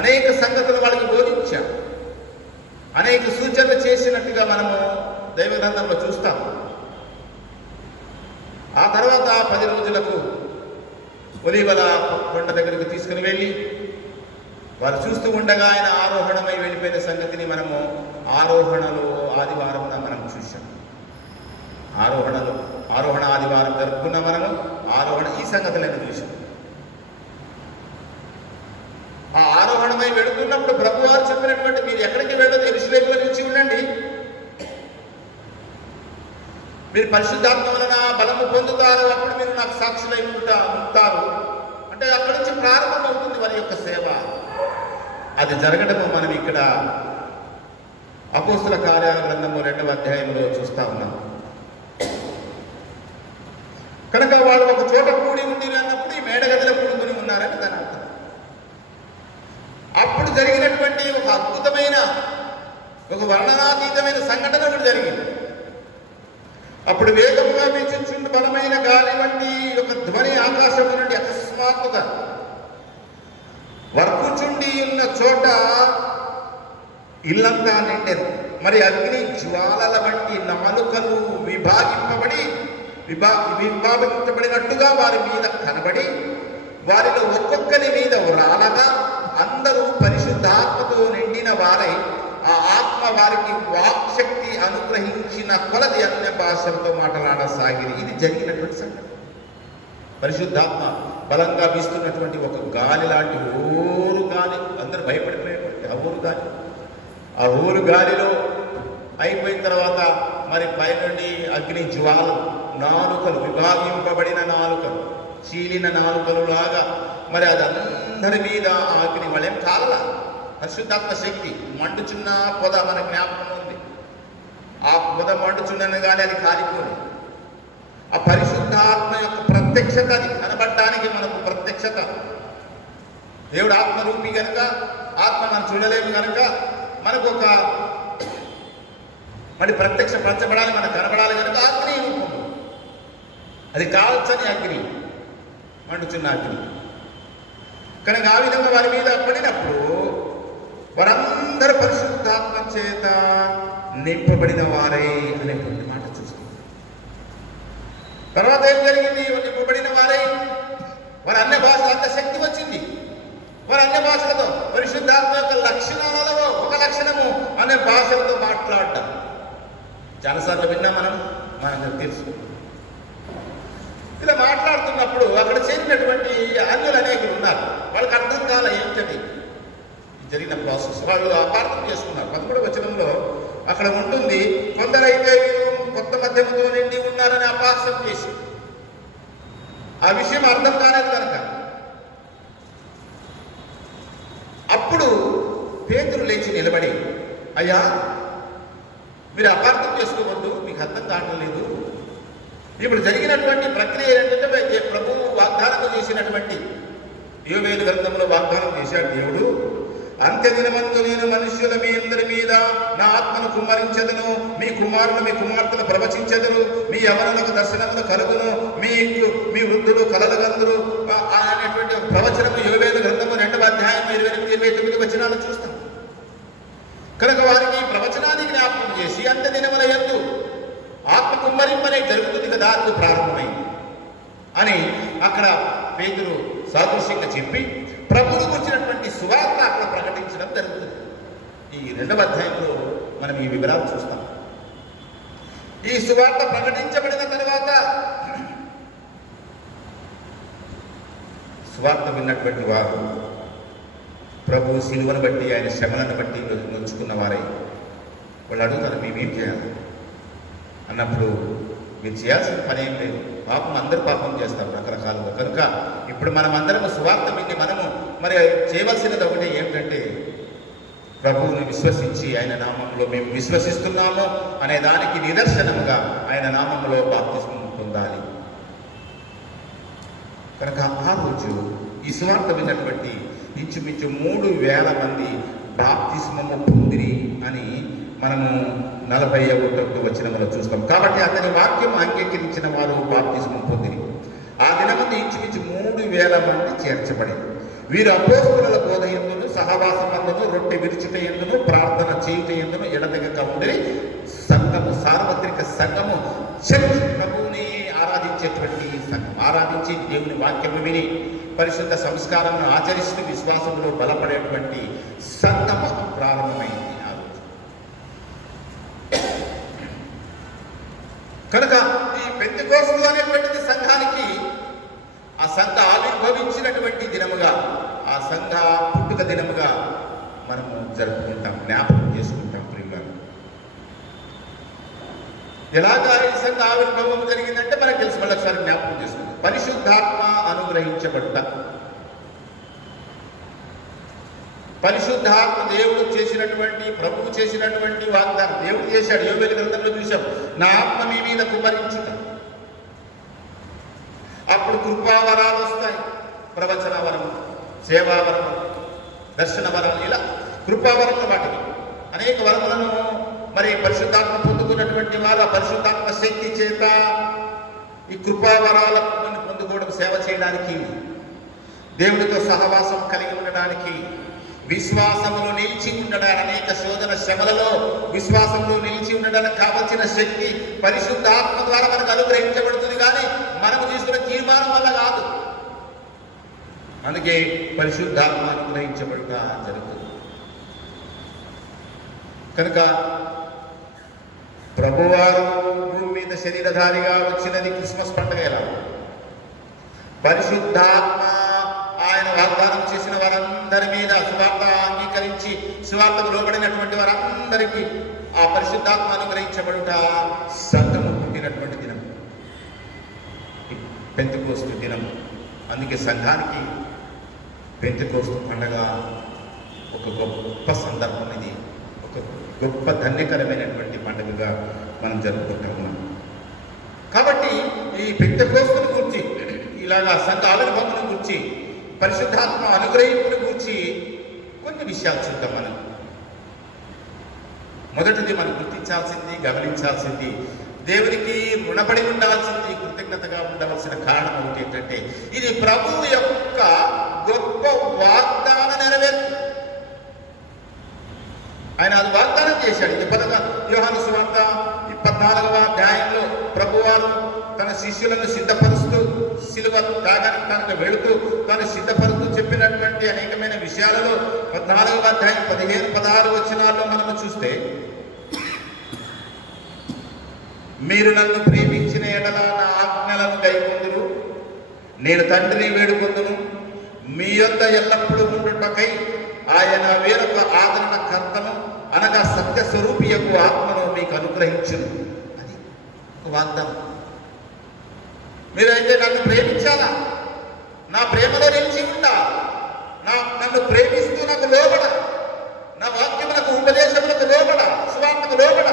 అనేక సంగతులు వాళ్ళకి బోధించా, అనేక సూచనలు చేసినట్టుగా మనము దైవ గ్రంథంలో చూస్తాం. ఆ తర్వాత 10 రోజులకు ఒలీవల కొండ దగ్గరికి తీసుకుని వెళ్ళి వారు చూస్తూ ఉండగా ఆయన ఆరోహణమై వెళ్ళిపోయిన సంగతిని మనము ఆరోహణలో ఆదివారంగా మనం చూసాం. ఆరోహణ ఆదివారం జరుపుకున్న మనము ఆరోహణ ఈ సంగతులను చూసాం. ఆ ఆరోహణమై వెళుతున్నప్పుడు ప్రభువారు చెప్పినటువంటి మీరు ఎక్కడికి వెళ్ళదు, యెరూషలేములో నిలిచి ఉండండి, మీరు పరిశుద్ధాత్మ వలన బలము పొందుతారు, అప్పుడు మీరు నాకు సాక్షులై ఉంటారు అంటే అక్కడి నుంచి ప్రారంభమవుతుంది వారి యొక్క సేవ. అది జరగడము మనం ఇక్కడ అపోస్తుల కార్యాల గ్రంథము 2వ అధ్యాయంలో చూస్తా ఉన్నాం. కనుక వాళ్ళు ఒక చోట కూడి ఉంది అన్నప్పుడు ఈ మేడగదిలో కూడుకుని ఉన్నారని దాని అర్థం. అప్పుడు జరిగినటువంటి ఒక అద్భుతమైన, ఒక వర్ణనాతీతమైన సంఘటన ఒకటి జరిగింది. అప్పుడు వేగముగా వీచుచుండు బలమైన గాలి వంటి ఒక ధ్వని ఆకాశము నుండి అకస్మాత్తుగా వర్కుచుండి ఉన్న చోట ఇల్లంతా నిండెను. మరి అగ్ని జ్వాలల వంటి నాలుకలు విభాగించబడినట్టుగా వారి మీద కనబడి వారిలో ఒక్కొక్కరి మీద రాలగా అందరూ పరిశుద్ధాత్మతో నిండిన వారై ఆ ఆత్మ వారికి వాక్శక్తి అనుగ్రహించిన కొలది అన్య భాషలతో మాట్లాడసాగిరి. ఇది జరిగినటువంటి సంఘటన. పరిశుద్ధాత్మ బలంగా వీస్తున్నటువంటి ఒక గాలి లాంటి ఓరు గాలి, అందరూ భయపడిపోయేటువంటి ఆ ఊరు గాలిలో అయిపోయిన తర్వాత మరి పైనుండి అగ్ని జ్వాలు, నాలుకలు, విభాగింపబడిన నాలుకలు, చీలిన నాలుకలు లాగా మరి అది అందరి మీద ఆ అగ్ని మళ్ళేం కాలలా. పరిశుద్ధాత్మ శక్తి మండుచున్న పొద మన జ్ఞాపకం ఉంది. ఆ పొద మండుచున్నను కానీ అది కాలిపోయింది. ఆ పరిశుద్ధాత్మ యొక్క ప్రత్యక్షత, అది కనబడటానికి మనకు ప్రత్యక్షత. దేవుడు ఆత్మరూపి కనుక, ఆత్మ మనం చూడలేము కనుక మనకు ఒక మరి ప్రత్యక్షపరచబడాలి, మనకు కనబడాలి కనుక అగ్ని రూపము, అది కాల్చని అగ్ని, మండుచున్న అగ్ని. కనుక ఆ విధంగా వారి మీద పడినప్పుడు వారందరూ పరిశుద్ధాత్మ చేత నింపబడిన వారై అనేటువంటి మాట చూస్తాం. తర్వాత ఏం జరిగింది? నింపబడిన వారై వారి అన్య భాషలు, అంత శక్తి వచ్చింది వారి అన్య భాషలతో. పరిశుద్ధాత్మ యొక్క లక్షణాలలో ఒక లక్షణము అనే భాషలతో మాట్లాడటం. చాలాసార్లు విన్నాం మనకు తెలుసు. ఇలా మాట్లాడుతున్నప్పుడు అక్కడ చేరినటువంటి అన్యులు అనేకులు ఉన్నారు. వాళ్ళకి అర్థం కాల ఏమిటది జరిగిన ప్రాసెస్. వాళ్ళు అపార్థం చేసుకున్నారు. 11వ వచనంలో అక్కడ ఉంటుంది, కొందరైతే వీరు కొత్త మద్యముతో నిండి ఉన్నారని అపార్థం చేసి ఆ విషయం అర్థం కాలేదు కనుక అప్పుడు పేతురు లేచి నిలబడి, అయ్యా మీరు అపార్థం చేసుకోవద్దు, మీకు అర్థం కావటం లేదు. ఇప్పుడు జరిగినటువంటి ప్రక్రియ ఏంటంటే ప్రభువు వాగ్దానం చేసినటువంటి యోవేలు గ్రంథంలో వాగ్దానం చేశాడు దేవుడు, అంత్య దినమందు నేను మనుష్యుల మీ అందరి మీద నా ఆత్మను కుమ్మరించదును, మీ కుమారులు మీ కుమార్తెలు ప్రవచించెదరు, మీ యవనులకు దర్శనములు కలుగును, మీ వృద్ధులు కలలు గందురు అనేటువంటి ప్రవచనము యోవేలు గ్రంథము 2వ అధ్యాయం 28-29 వచనాలు చూస్తాం. కనుక వారికి ప్రవచనాన్ని జ్ఞాపకం చేసి అంత్య దినముల యందు ఆత్మ కుమ్మరింపనే జరుగుతుంది కదా, అది ప్రారంభమైంది అని అక్కడ పేతురు సాదృశ్యంగా చెప్పి ప్రభువును గురించినటువంటి సువార్త అక్కడ ప్రకటించడం జరుగుతుంది. ఈ 2వ అధ్యాయంలో మనం ఈ వివరాలు చూస్తాం. ఈ సువార్త ప్రకటించబడిన తర్వాత సువార్త విన్నటువంటి వారు ప్రభు శిలువను బట్టి ఆయన శ్రమలను బట్టి నొచ్చుకున్న వారై వాళ్ళు అడుగుతారు, మేమేం చేయాలి అన్నప్పుడు మీరు చేయాల్సిన పని ఏం లేదు, పాపం అందరూ పాపం చేస్తాం రకరకాలుగా. కనుక ఇప్పుడు మనం అందరం సువార్త విని మనము మరి చేయవలసినది ఒకటి ఏమిటంటే ప్రభువుని విశ్వసించి ఆయన నామంలో మేము విశ్వసిస్తున్నాము అనే దానికి నిదర్శనముగా ఆయన నామంలో బాప్తిస్మం పొందాలి. కనుక ఆ రోజు ఈ సువార్త విన్నటువంటి ఇంచుమించు 3,000 మంది బాప్తిస్మము పొందిరి అని మనము 41వ వచనంలో చూస్తాం. కాబట్టి అతని వాక్యం అంగీకరించిన వారు బాప్తిస్మం పొందిరి. ఆ దినమందు ఇంచుమించు 3,000 మంది చేర్చబడింది. వీరు అపోస్తలుల బోధ యందును సహవాసమందును రొట్టె విరుచుట యందును ప్రార్థన చేయుట యందును ఎడతెగక ఉండిరి. సంఘము సార్వత్రిక సంఘము చర్చ్ ప్రభువుని ఆరాధించేటువంటి సంఘం, ఆరాధించి దేవుని వాక్యము విని పరిశుద్ధ సంస్కారాలను ఆచరిస్తూ విశ్వాసంలో బలపడేటువంటి సంఘము ప్రారంభమైంది ఆ రోజు. కనుక ఈ పెంతెకోస్తు అనేటువంటిది సంఘానికి ఆ సంఘ ఆవిర్భవించినటువంటి దినముగా, ఆ సంఘ పుట్టుక దినముగా మనము జరుపుకుంటాం, జ్ఞాపకం చేసుకుంటాం. ప్రియులారా, ఎలాగా ఈ సంఘ ఆవిర్భావం జరిగిందంటే మనకు తెలిసి మళ్ళీ ఒకసారి జ్ఞాపకం చేసుకుంటాం. పరిశుద్ధాత్మ అనుగ్రహించబడ్డ, పరిశుద్ధాత్మ దేవుడు చేసినటువంటి, ప్రభువు చేసినటువంటి వాగ్దానం దేవుడు చేశాడు. యోవేలు గ్రంథంలో చూశాం, నా ఆత్మ మీ మీద కుమ్మరించుట. అప్పుడు కృపావరాలు వస్తాయి, ప్రవచన వరం, సేవావరం, దర్శన వరాలు, ఇలా కృపావరముల వాటికి అనేక వరములను మరి పరిశుద్ధాత్మ పొందుకున్నటువంటి వారు పరిశుద్ధాత్మ శక్తి చేత ఈ కృపావరాలను పొందుకోవడం, సేవ చేయడానికి, దేవుడితో సహవాసం కలిగి ఉండడానికి, విశ్వాసములో నిలిచి ఉండడానికి, అనేక శోధన శ్రమలలో విశ్వాసంలో నిలిచి ఉండడానికి కావలసిన శక్తి పరిశుద్ధాత్మ ద్వారా మనకు అనుగ్రహించబడుతుంది. కానీ మనకు తీసుకున్న తీర్మానం వల్ల కాదు. అందుకే పరిశుద్ధాత్మ అనుగ్రహించబడుట జరుగుతుంది. కనుక ప్రభువారు భూమి మీద శరీరధారిగా వచ్చినది క్రిస్మస్ పండుగ. ఎలా పరిశుద్ధాత్మ ఆయన వాగ్దానం చేసిన వారందరి మీద సువార్త అంగీకరించి సువార్తకు లోబడినటువంటి వారందరికీ ఆ పరిశుద్ధాత్మ అనుగ్రహించబడుట సంఘము పుట్టినటువంటి దినం, పెంతెకోస్తు దినం. అందుకే సంఘానికి పెంతెకోస్తు పండుగ ఒక గొప్ప సందర్భం. ఇది ఒక గొప్ప ధన్యకరమైనటువంటి పండుగగా మనం జరుపుకుంటూ ఉన్నాం. కాబట్టి ఈ పెంతెకోస్తును గురించి, ఇలాగా సంఘ ఆవిర్భావం గురించి, పరిశుద్ధాత్మ అనుగ్రహింపును గురించి కొన్ని విషయాలు చూద్దాం. మనం మొదటిది మనం గుర్తించాల్సింది, గమనించాల్సింది, దేవునికి రుణపడి ఉండాల్సింది, కృతజ్ఞతగా ఉండవలసిన కారణం ఒకటి ఏంటంటే ఇది ప్రభువు యొక్క గొప్ప వాగ్దాన నెరవేర్పు. ఆయన అది వాగ్దానం చేశాడు. యోహాను సువార్త 24వ అధ్యాయంలో ప్రభువారు తన శిష్యులను సిద్ధపరుస్తూ, సిలువ త్యాగానికి వెళుతూ తాను సిద్ధపరుస్తూ చెప్పినటువంటి అనేకమైన విషయాలలో 14వ అధ్యాయం 15-16 వచనాల్లో మనము చూస్తే, మీరు నన్ను ప్రేమించిన ఎడల నా ఆజ్ఞలను గైకొందురు, నేను తండ్రిని వేడుకొందును, మీ యొద్ద ఎల్లప్పుడూ ఉండుటకై ఆయన వేరొక ఆదరణకర్తను అనగా సత్య స్వరూపియకు ఆత్మను మీకు అనుగ్రహించును. అది ఒక వాగ్దానం. మీరైతే నన్ను ప్రేమించాలా, నా ప్రేమలో నిలిచి ఉండా, నన్ను ప్రేమిస్తూ నాకు లోబడ, నా వాక్యములకు ఉపదేశములకు లోబడ, సువార్తకు లోబడ,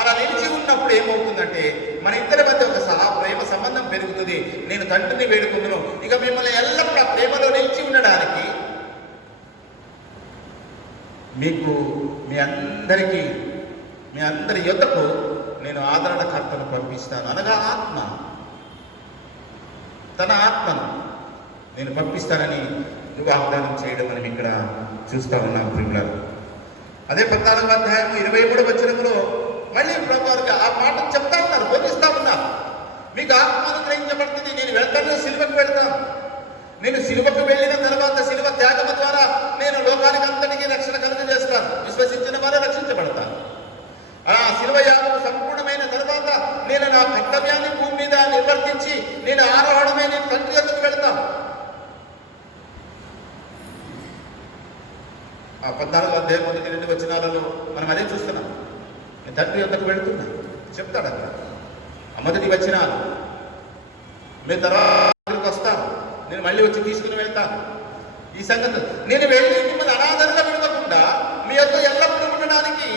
అలా నిలిచి ఉన్నప్పుడు ఏమవుతుందంటే మన ఇద్దరి మధ్య ఒక ప్రేమ సంబంధం పెరుగుతుంది. నేను తండ్రిని వేడుకుందును. ఇక మిమ్మల్ని ఎల్లప్పుడూ ఆ ప్రేమలో నిలిచి ఉండడానికి మీకు మీ అందరి యొద్దకు నేను ఆదరణకర్తను పంపిస్తాను. అనగా ఆత్మ, తన ఆత్మను నేను పంపిస్తానని వాగ్దానం చేయడం మనం ఇక్కడ చూస్తూ ఉన్నాం ప్రియులారా. అదే 14వ అధ్యాయం 23వ వచనంలో మళ్ళీ ప్రభువారు ఆ మాట చెప్తా ఉన్నారు, బోధిస్తా ఉన్నారు. మీకు ఆత్మ అనుగ్రహించబడుతుంది, నేను వెళ్తాను, సిలువకు వెళ్తాను. నేను సిలువకు వెళ్ళిన తర్వాత సిలువ త్యాగం ద్వారా నేను లోకానికి అంతటికీ రక్షణ కలుగజేస్తాను. విశ్వసించిన వారే రక్షించబడతాను. ఆ సిలువ యాగం సంపూర్ణమైన తర్వాత నేను నా కర్తవ్యాన్ని భూమి మీద నిర్వర్తించి నేను ఆరోహణమై నేను తండ్రి వద్దకు వెళ్తాను. ఆ 14వ అధ్యాయం 1-2 వచనాలలో మనం అదే చూస్తున్నాం. నేను తండ్రి వద్దకు వెళుతున్నా చెప్తాడు అక్కడ. ఆ మొదటి వచనాలు, మీరు తర్వాత వస్తాను, నేను మళ్ళీ వచ్చి తీసుకుని వెళ్తాను. ఈ సంగతి నేను వెళ్ళి మిమ్మల్ని అనాదరంగా విడవకుండా మీ యొక్క ఎల్లప్పుడూ ఉండడానికి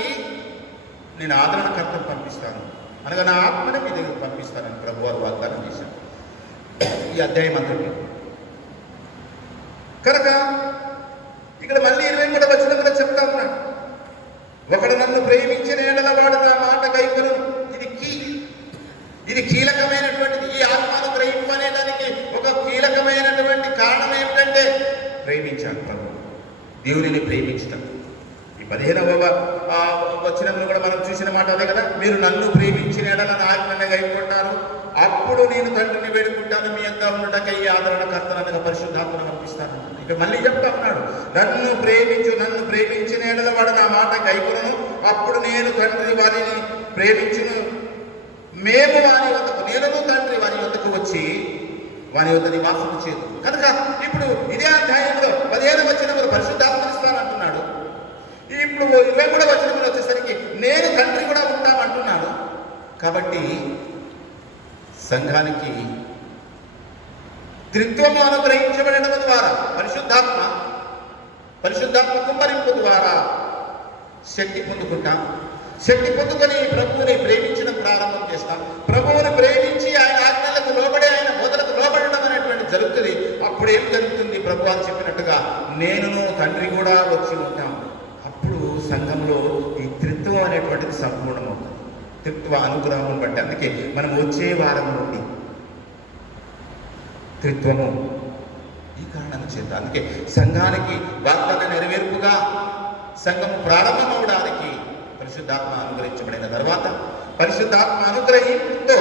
నేను ఆదరణకర్తను పంపిస్తాను, అనగా నా ఆత్మని మీ దగ్గర పంపిస్తానని ప్రభువారు వాగ్దానం చేశాను ఈ అధ్యాయం అంతటి. కనుక ఇక్కడ మళ్ళీ 23వ వచనంలో చెప్తా ఉన్నాడు, ఒకడు నన్ను ప్రేమించిన ఎడల వాడు నా మాట కైకొనును. ఇది కీలకమైనటువంటిది. ఈ ఆత్మను గ్రహింపనేదానికి ఒక కీలకమైనటువంటి కారణం ఏమిటంటే ప్రేమించాలి. ప్రభు దేవునిని ప్రేమించటం. ఈ 15వ వచనంలో కూడా మనం చూసిన మాట అదే కదా, మీరు నన్ను ప్రేమించిన ఎడల నా ఆజ్ఞను గైకొంటారు, అప్పుడు నేను తండ్రిని వేడుకుంటాను, మీ అంతా ఉండటకై ఆదరణకర్తనగా పరిశుద్ధాత్మను పంపిస్తాను. ఇక మళ్ళీ చెప్తా ఉన్నాడు, నన్ను ప్రేమించిన ఎడల వాడు నా మాట గైకొనును, అప్పుడు నేను తండ్రి వారిని ప్రేమించును, మేము వారి వద్దకు, నేను తండ్రి వారి వద్దకు వచ్చి వారి వద్ద నివాసము చేయదు. కనుక ఇప్పుడు ఇదే అధ్యాయంలో 15వ వచనంలో పరిశుద్ధాత్మనిస్తానంటున్నాడు. ఇప్పుడు 23వ వచనంలో వచ్చేసరికి నేను తండ్రి కూడా ఉంటామంటున్నాడు. కాబట్టి సంఘానికి త్రిత్వము అనుగ్రహించబడడం ద్వారా పరిశుద్ధాత్మ కుమ్మరింపు ద్వారా శక్తి పొందుకుంటాం. శక్తి పొందుకొని ప్రభువుని ప్రేమించడం ప్రారంభం చేస్తాం. ప్రభువుని ప్రేమించి ఆయన ఆజ్ఞలకు లోబడి ఆయన బోధలకు లోబడడం అనేటువంటి జరుగుతుంది. అప్పుడు ఏం జరుగుతుంది? ప్రభువారు చెప్పినట్టుగా నేనును తండ్రి కూడా వచ్చి ఉంటాం. అప్పుడు సంఘంలో ఈ త్రిత్వం అనేటువంటిది సంపూర్ణమవుతుంది. త్రిత్వ అనుగ్రహం బట్టి. అందుకే మనం వచ్చే వారం నుండి త్రిత్వము ఈ కారణం చేత, అందుకే సంఘానికి వాగ్దాన నెరవేర్పుగా సంఘము ప్రారంభమవడానికి పరిశుద్ధాత్మ అనుగ్రహించబడిన తర్వాత పరిశుద్ధాత్మ అనుగ్రహంతో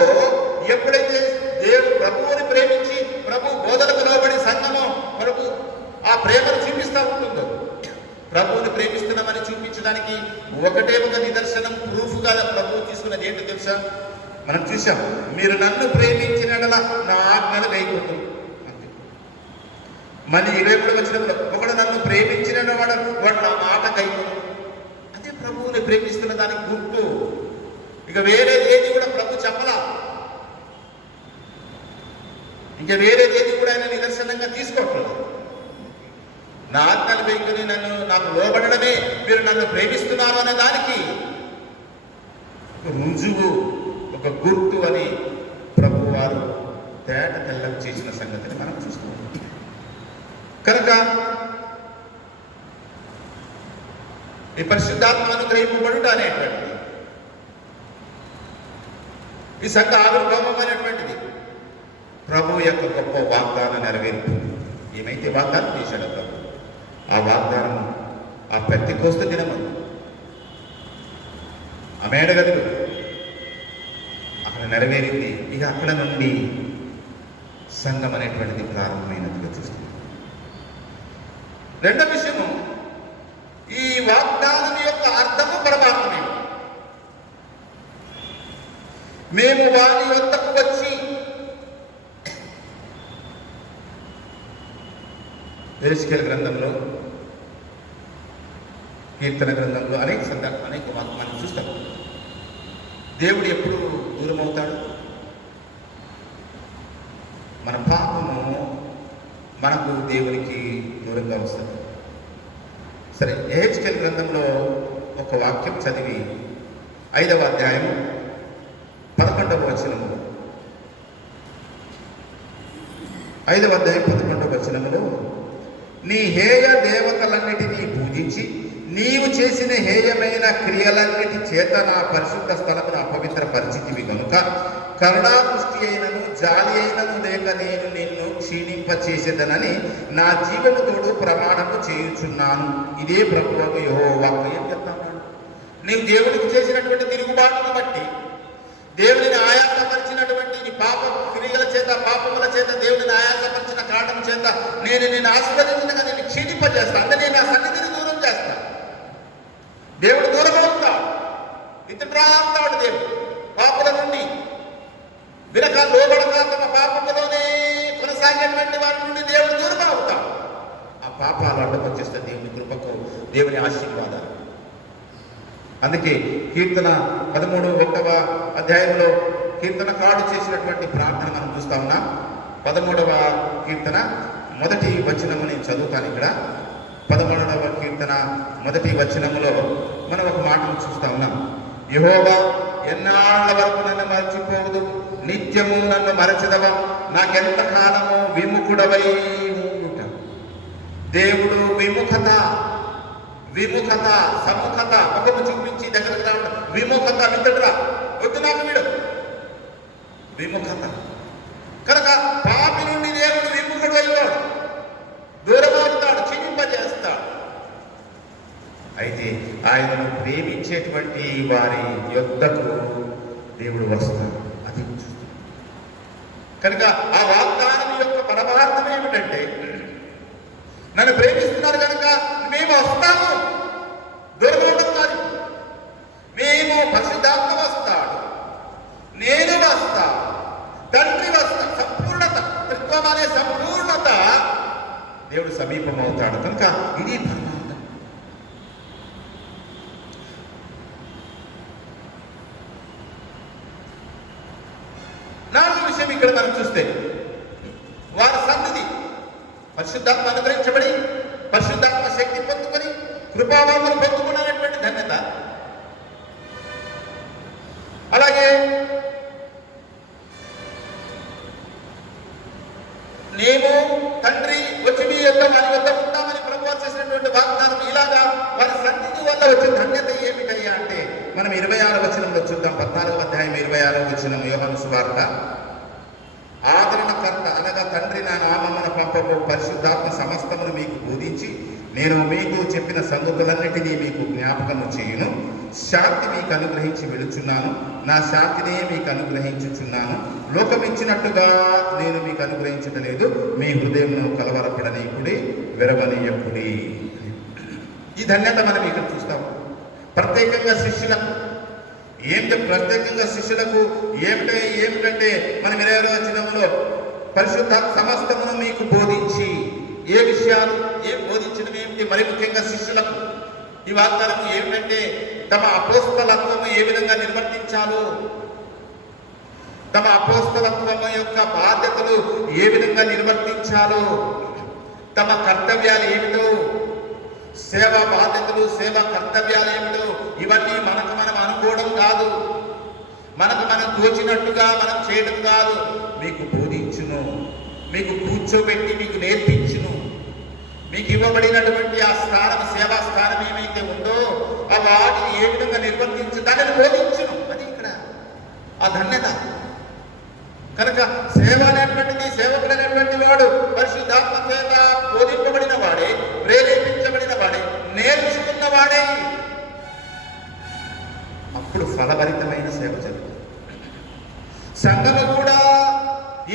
ఎప్పుడైతే దేవుడు ప్రభువుని ప్రేమించి ప్రభు బోధలకు లోబడి సంఘము ప్రభు ఆ ప్రేమను చూపిస్తూ ఉంటుందో, ప్రభువుని ప్రేమిస్తున్నామని చూపించడానికి ఒకటే ఒక నిదర్శనం, ప్రూఫ్గా ప్రభువు తీసుకున్నది ఏంటో తెలుసా? మనం చూసాం, మీరు నన్ను ప్రేమించిన నా ఆజ్ఞలు గైకొందురు. మళ్ళీ 23వ వచనంలో ఒకడు నన్ను ప్రేమించిన వాడు నా మాట గైకొందురు. అదే ప్రభువుని ప్రేమిస్తున్న దానికి గుర్తు. ఇక వేరేది ఏది కూడా ప్రభు చెప్పలా. ఇంకా వేరేదేది కూడా ఆయన నిదర్శనంగా తీసుకోవట్లేదు. నా ఆజ్ఞలు గైకొని నాకు లోబడడమే మీరు నన్ను ప్రేమిస్తున్నారు అనే దానికి రుజువు, ఒక గుర్తు అని ప్రభు వారు తేట తెల్లం చేసిన సంగతిని మనం చూస్తున్నాం. కనుక ఈ పరిశుద్ధాత్మ అనుగ్రహింపబడుట అనేటువంటిది ఈ సంఘ ఆవిర్భావం అనేటువంటిది ప్రభు యొక్క గొప్ప వాగ్దాన నెరవేర్పు. ఏమైతే వాగ్దానం చేశాడో ప్రభు, ఆ వాగ్దానం ఆ పెంతెకోస్తు దినము ఆ మేడగదులు అక్కడ నెరవేరింది. ఇక అక్కడ నుండి సంఘం అనేటువంటిది ప్రారంభమైనట్టుగా చూస్తుంది. రెండో విషయము, ఈ వాగ్దానం యొక్క అర్థము పరమాత్మే. మేము వారి వద్దకు వచ్చి, ఎహెజ్కేలు గ్రంథంలో, కీర్తన గ్రంథంలో అనేక మనం చూస్తాం. దేవుడు ఎప్పుడు దూరం అవుతాడు? మన పాపము మనకు దేవునికి దూరంగా వస్తుంది. సరే, ఎహెజ్కేలు గ్రంథంలో ఒక వాక్యం చదివి 5వ అధ్యాయం 11వ వచనము, 5వ అధ్యాయం 11వ వచనములో, నీ హేయ దేవతలన్నిటినీ పూజించి నీవు చేసిన హేయమైన క్రియలన్నిటి చేత నా పరిశుద్ధ స్థలమును అపవిత్ర పరిస్థితివి కనుక కరుణాదృష్టి అయినను జాలి అయినను లేక నేను నిన్ను క్షీణింపచేసేదనని నా జీవముతోడు ప్రమాణము చేయుచున్నాను. ఇదే ప్రభువు యెహోవా వాక్కు. ఏం చెప్తాను? నీవు దేవుడికి చేసినటువంటి తిరుగుబాటును బట్టి, దేవుడిని ఆయాసపరిచినటువంటి నీ పాప క్రియల చేత, పాపముల చేత, దేవుడిని ఆయాసపరిచిన కారణం చేత నేను నిన్ను ఆశీర్వదించగా నిన్ను క్షీణింపజేస్తా. అంటే నేను నా సన్నిధిని దూరం చేస్తా. దేవుడు దూరం అవుతాడు, విత్డ్రా అవుతాడు. దేవుడు పాపల నుండి వినక లోబడక తమ పాపములోనే కొనసాగేటువంటి వారి నుండి దేవుడు దూరం అవుతాడు. ఆ పాపాలు అడ్డపచ్చేస్తే దేవుని కృపకు, దేవుని ఆశీర్వాదాలు. అందుకే కీర్తన 13వ అధ్యాయంలో కీర్తనకారుడు చేసినటువంటి ప్రార్థన మనం చూస్తా ఉన్నాం. 13వ కీర్తన 1వ వచనము నేను చదువుతాను. ఇక్కడ 13వ కీర్తన 1వ వచనములో మనం ఒక మాటను చూస్తా ఉన్నాం. యెహోవా ఎన్నాళ్ళ వరకు నన్ను మరచిపోవదు, నిత్యము నన్ను మరచెదవా, నాకెంత కాలము విముఖుడవై ఉండుట. దేవుడు విముఖత, సముఖత, ముఖము చూపించి దగ్గరకు రావడం, విముఖత, విత్తడురా వద్దు నాకు వీడు, విముఖత. కనుక పాపి నుండి దేవుడు విముఖుడు అయినాడు, దూరమవుతాడు, క్షీణింపజేస్తాడు. అయితే ఆయనను ప్రేమించేటువంటి వారి యొద్దకు దేవుడు వస్తాడు. అది చూస్తాడు. కనుక ఆ వాగ్దానం యొక్క పరమార్థం ఏమిటంటే, నన్ను ప్రేమిస్తున్నారు కనుక మేము వస్తాము, దూరం కాదు. మేము పరిశుద్ధాత్మ వస్తాడు, నేను వస్తా, తండ్రి వస్తా. సంపూర్ణత, త్రిత్వం అనే సంపూర్ణత దేవుడు సమీపం అవుతాడు. కనుక ఇది పరమార్థం. నాలుగో విషయం ఇక్కడ మనం చూస్తే, వారి సన్నిధి పరిశుద్ధాత్మ అనుగ్రహించబడి, పరిశుద్ధాత్మ శక్తి పొందుకొని, కృపావాములు పొందుకున్నటువంటి ధన్యత. అలాగే మేము తండ్రి వచ్చి మీ యొక్క వారి వద్ద ఉంటామని ప్రభువు చేసినటువంటి వాగ్దానం. ఇలాగా వారి సన్నిధి వల్ల వచ్చే ధన్యత ఏమిటయ్యా అంటే, మనం 26వ వచనంలో చూద్దాం. 14వ అధ్యాయం 26వ వచనం యోహాను సువార్త. ఆదరణకర్త అనగా తండ్రి నా నామమున పంపబో పరిశుద్ధాత్మ సమస్తమును మీకు బోధించి నేను మీకు చెప్పిన సంగతులన్నిటినీ మీకు జ్ఞాపకము చేయును. శాంతి మీకు అనుగ్రహించి వెళుచున్నాను, నా శాంతినే మీకు అనుగ్రహించుచున్నాను. లోకమిచ్చినట్టుగా నేను మీకు అనుగ్రహించటలేదు. మీ హృదయమును కలవరపడనీకుడి, వెరవనీయకుడి. ఈ ధన్యత మనం ఇక్కడ చూస్తాం. ప్రత్యేకంగా శిష్యులకు ప్రత్యేకంగా శిష్యులకు ఏమిటంటే మనం 20వ వచనంలో పరిశుద్ధ సమస్తమును మీకు బోధించి, ఏ విషయాలు ఏం బోధించడం ఏమిటి? మరి ముఖ్యంగా శిష్యులకు ఈ వాగ్దానం ఏమిటంటే, తమ అపోస్తలత్వము ఏ విధంగా నిర్వర్తించాలో, తమ అపోస్తలత్వము యొక్క బాధ్యతలు ఏ విధంగా నిర్వర్తించాలో, తమ కర్తవ్యాలు ఏమిటో, సేవా బాధ్యతలు, సేవా కర్తవ్యాలు ఏమిటో, ఇవన్నీ మనకు మనం అనుకోవడం కాదు, మనకు మనం తోచినట్టుగా మనం చేయడం కాదు. మీకు బోధించును, మీకు కూర్చోబెట్టి మీకు నేర్పించును. మీకు ఇవ్వబడినటువంటి ఆ స్థానం, సేవా స్థానం ఏమైతే ఉందో ఆ వాటిని ఏ విధంగా నిర్వర్తించు, దానిని బోధించును. అది ఇక్కడ ఆ ధన్యత. కనుక సేవ అనేటువంటిది, సేవకుడైనటువంటి వాడు పరిశుద్ధాత్మ చేత బోధింపబడిన వాడే, ప్రేరేపించబడిన వాడే, నేర్చుకున్న వాడే. అప్పుడు ఫలభరితమైన సేవ జరుగుతుంది. సంఘము కూడా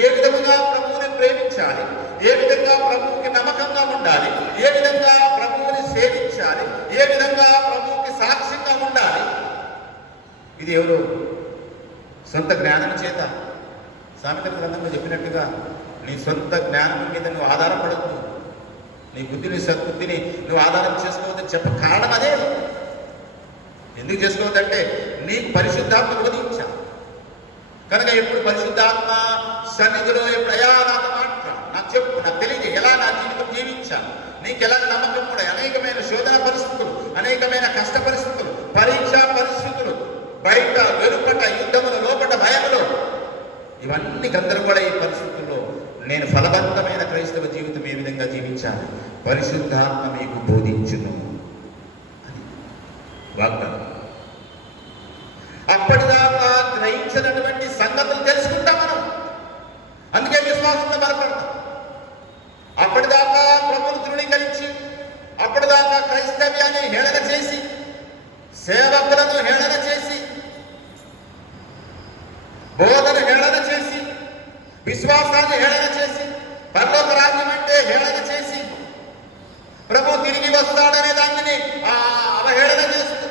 ఏ విధంగా ప్రభువుని ప్రేమించాలి, ఏ విధంగా ప్రభువుకి నమ్మకంగా ఉండాలి, ఏ విధంగా ప్రభువుని సేవించాలి, ఏ విధంగా ప్రభువుకి సాక్ష్యంగా ఉండాలి. ఇది ఎవరు సొంత జ్ఞానం చేత, సామెతల గ్రంథంలో చెప్పినట్టుగా నీ సొంత జ్ఞానం మీద నువ్వు ఆధారపడద్దు, నీ బుద్ధిని సద్బుద్ధిని నువ్వు ఆధారం చేసుకోవద్దని చెప్ప కారణం అదే. ఎందుకు చేసుకోవద్దంటే నీకు పరిశుద్ధాత్మ బోధించా కనుక. ఎప్పుడు పరిశుద్ధాత్మ సన్నిధిలో ఎప్పుడు అయా నాతో మాట్లాడు, నాకు చెప్పు, నాకు తెలియదు ఎలా నా జీవితం జీవించాను, నీకు ఎలా నమ్మకం కూడా. అనేకమైన శోధన పరిస్థితులు, అనేకమైన కష్ట పరిస్థితులు, పరీక్షా పరిస్థితులు, బయట వెలుపట, యుద్ధములు, లోపట భయములు, ఇవన్నీ గందరగోళ ఈ పరిస్థితుల్లో నేను ఫలవంతమైన క్రైస్తవ జీవితం ఏ విధంగా జీవించాలి, పరిశుద్ధాత్మ మీకు బోధించును. వాగ్దానం. అప్పటిదాకా గ్రహించినటువంటి సంగతులు తెలుసుకుంటాం మనం. అందుకే విశ్వాసంతో బలపడతాం. అప్పటిదాకా ప్రభువును తృణీకరించి, అప్పటిదాకా క్రైస్తవ్యాన్ని హేళన చేసి, సేవకులను హేళన చేసి, బోధన హేళన చేసి, విశ్వాసాన్ని హేళన చేసి, పరలోక రాజ్యం అంటే హేళన చేసి, ప్రభు తిరిగి వస్తాడనే దానిని అవహేళన చేస్తూ,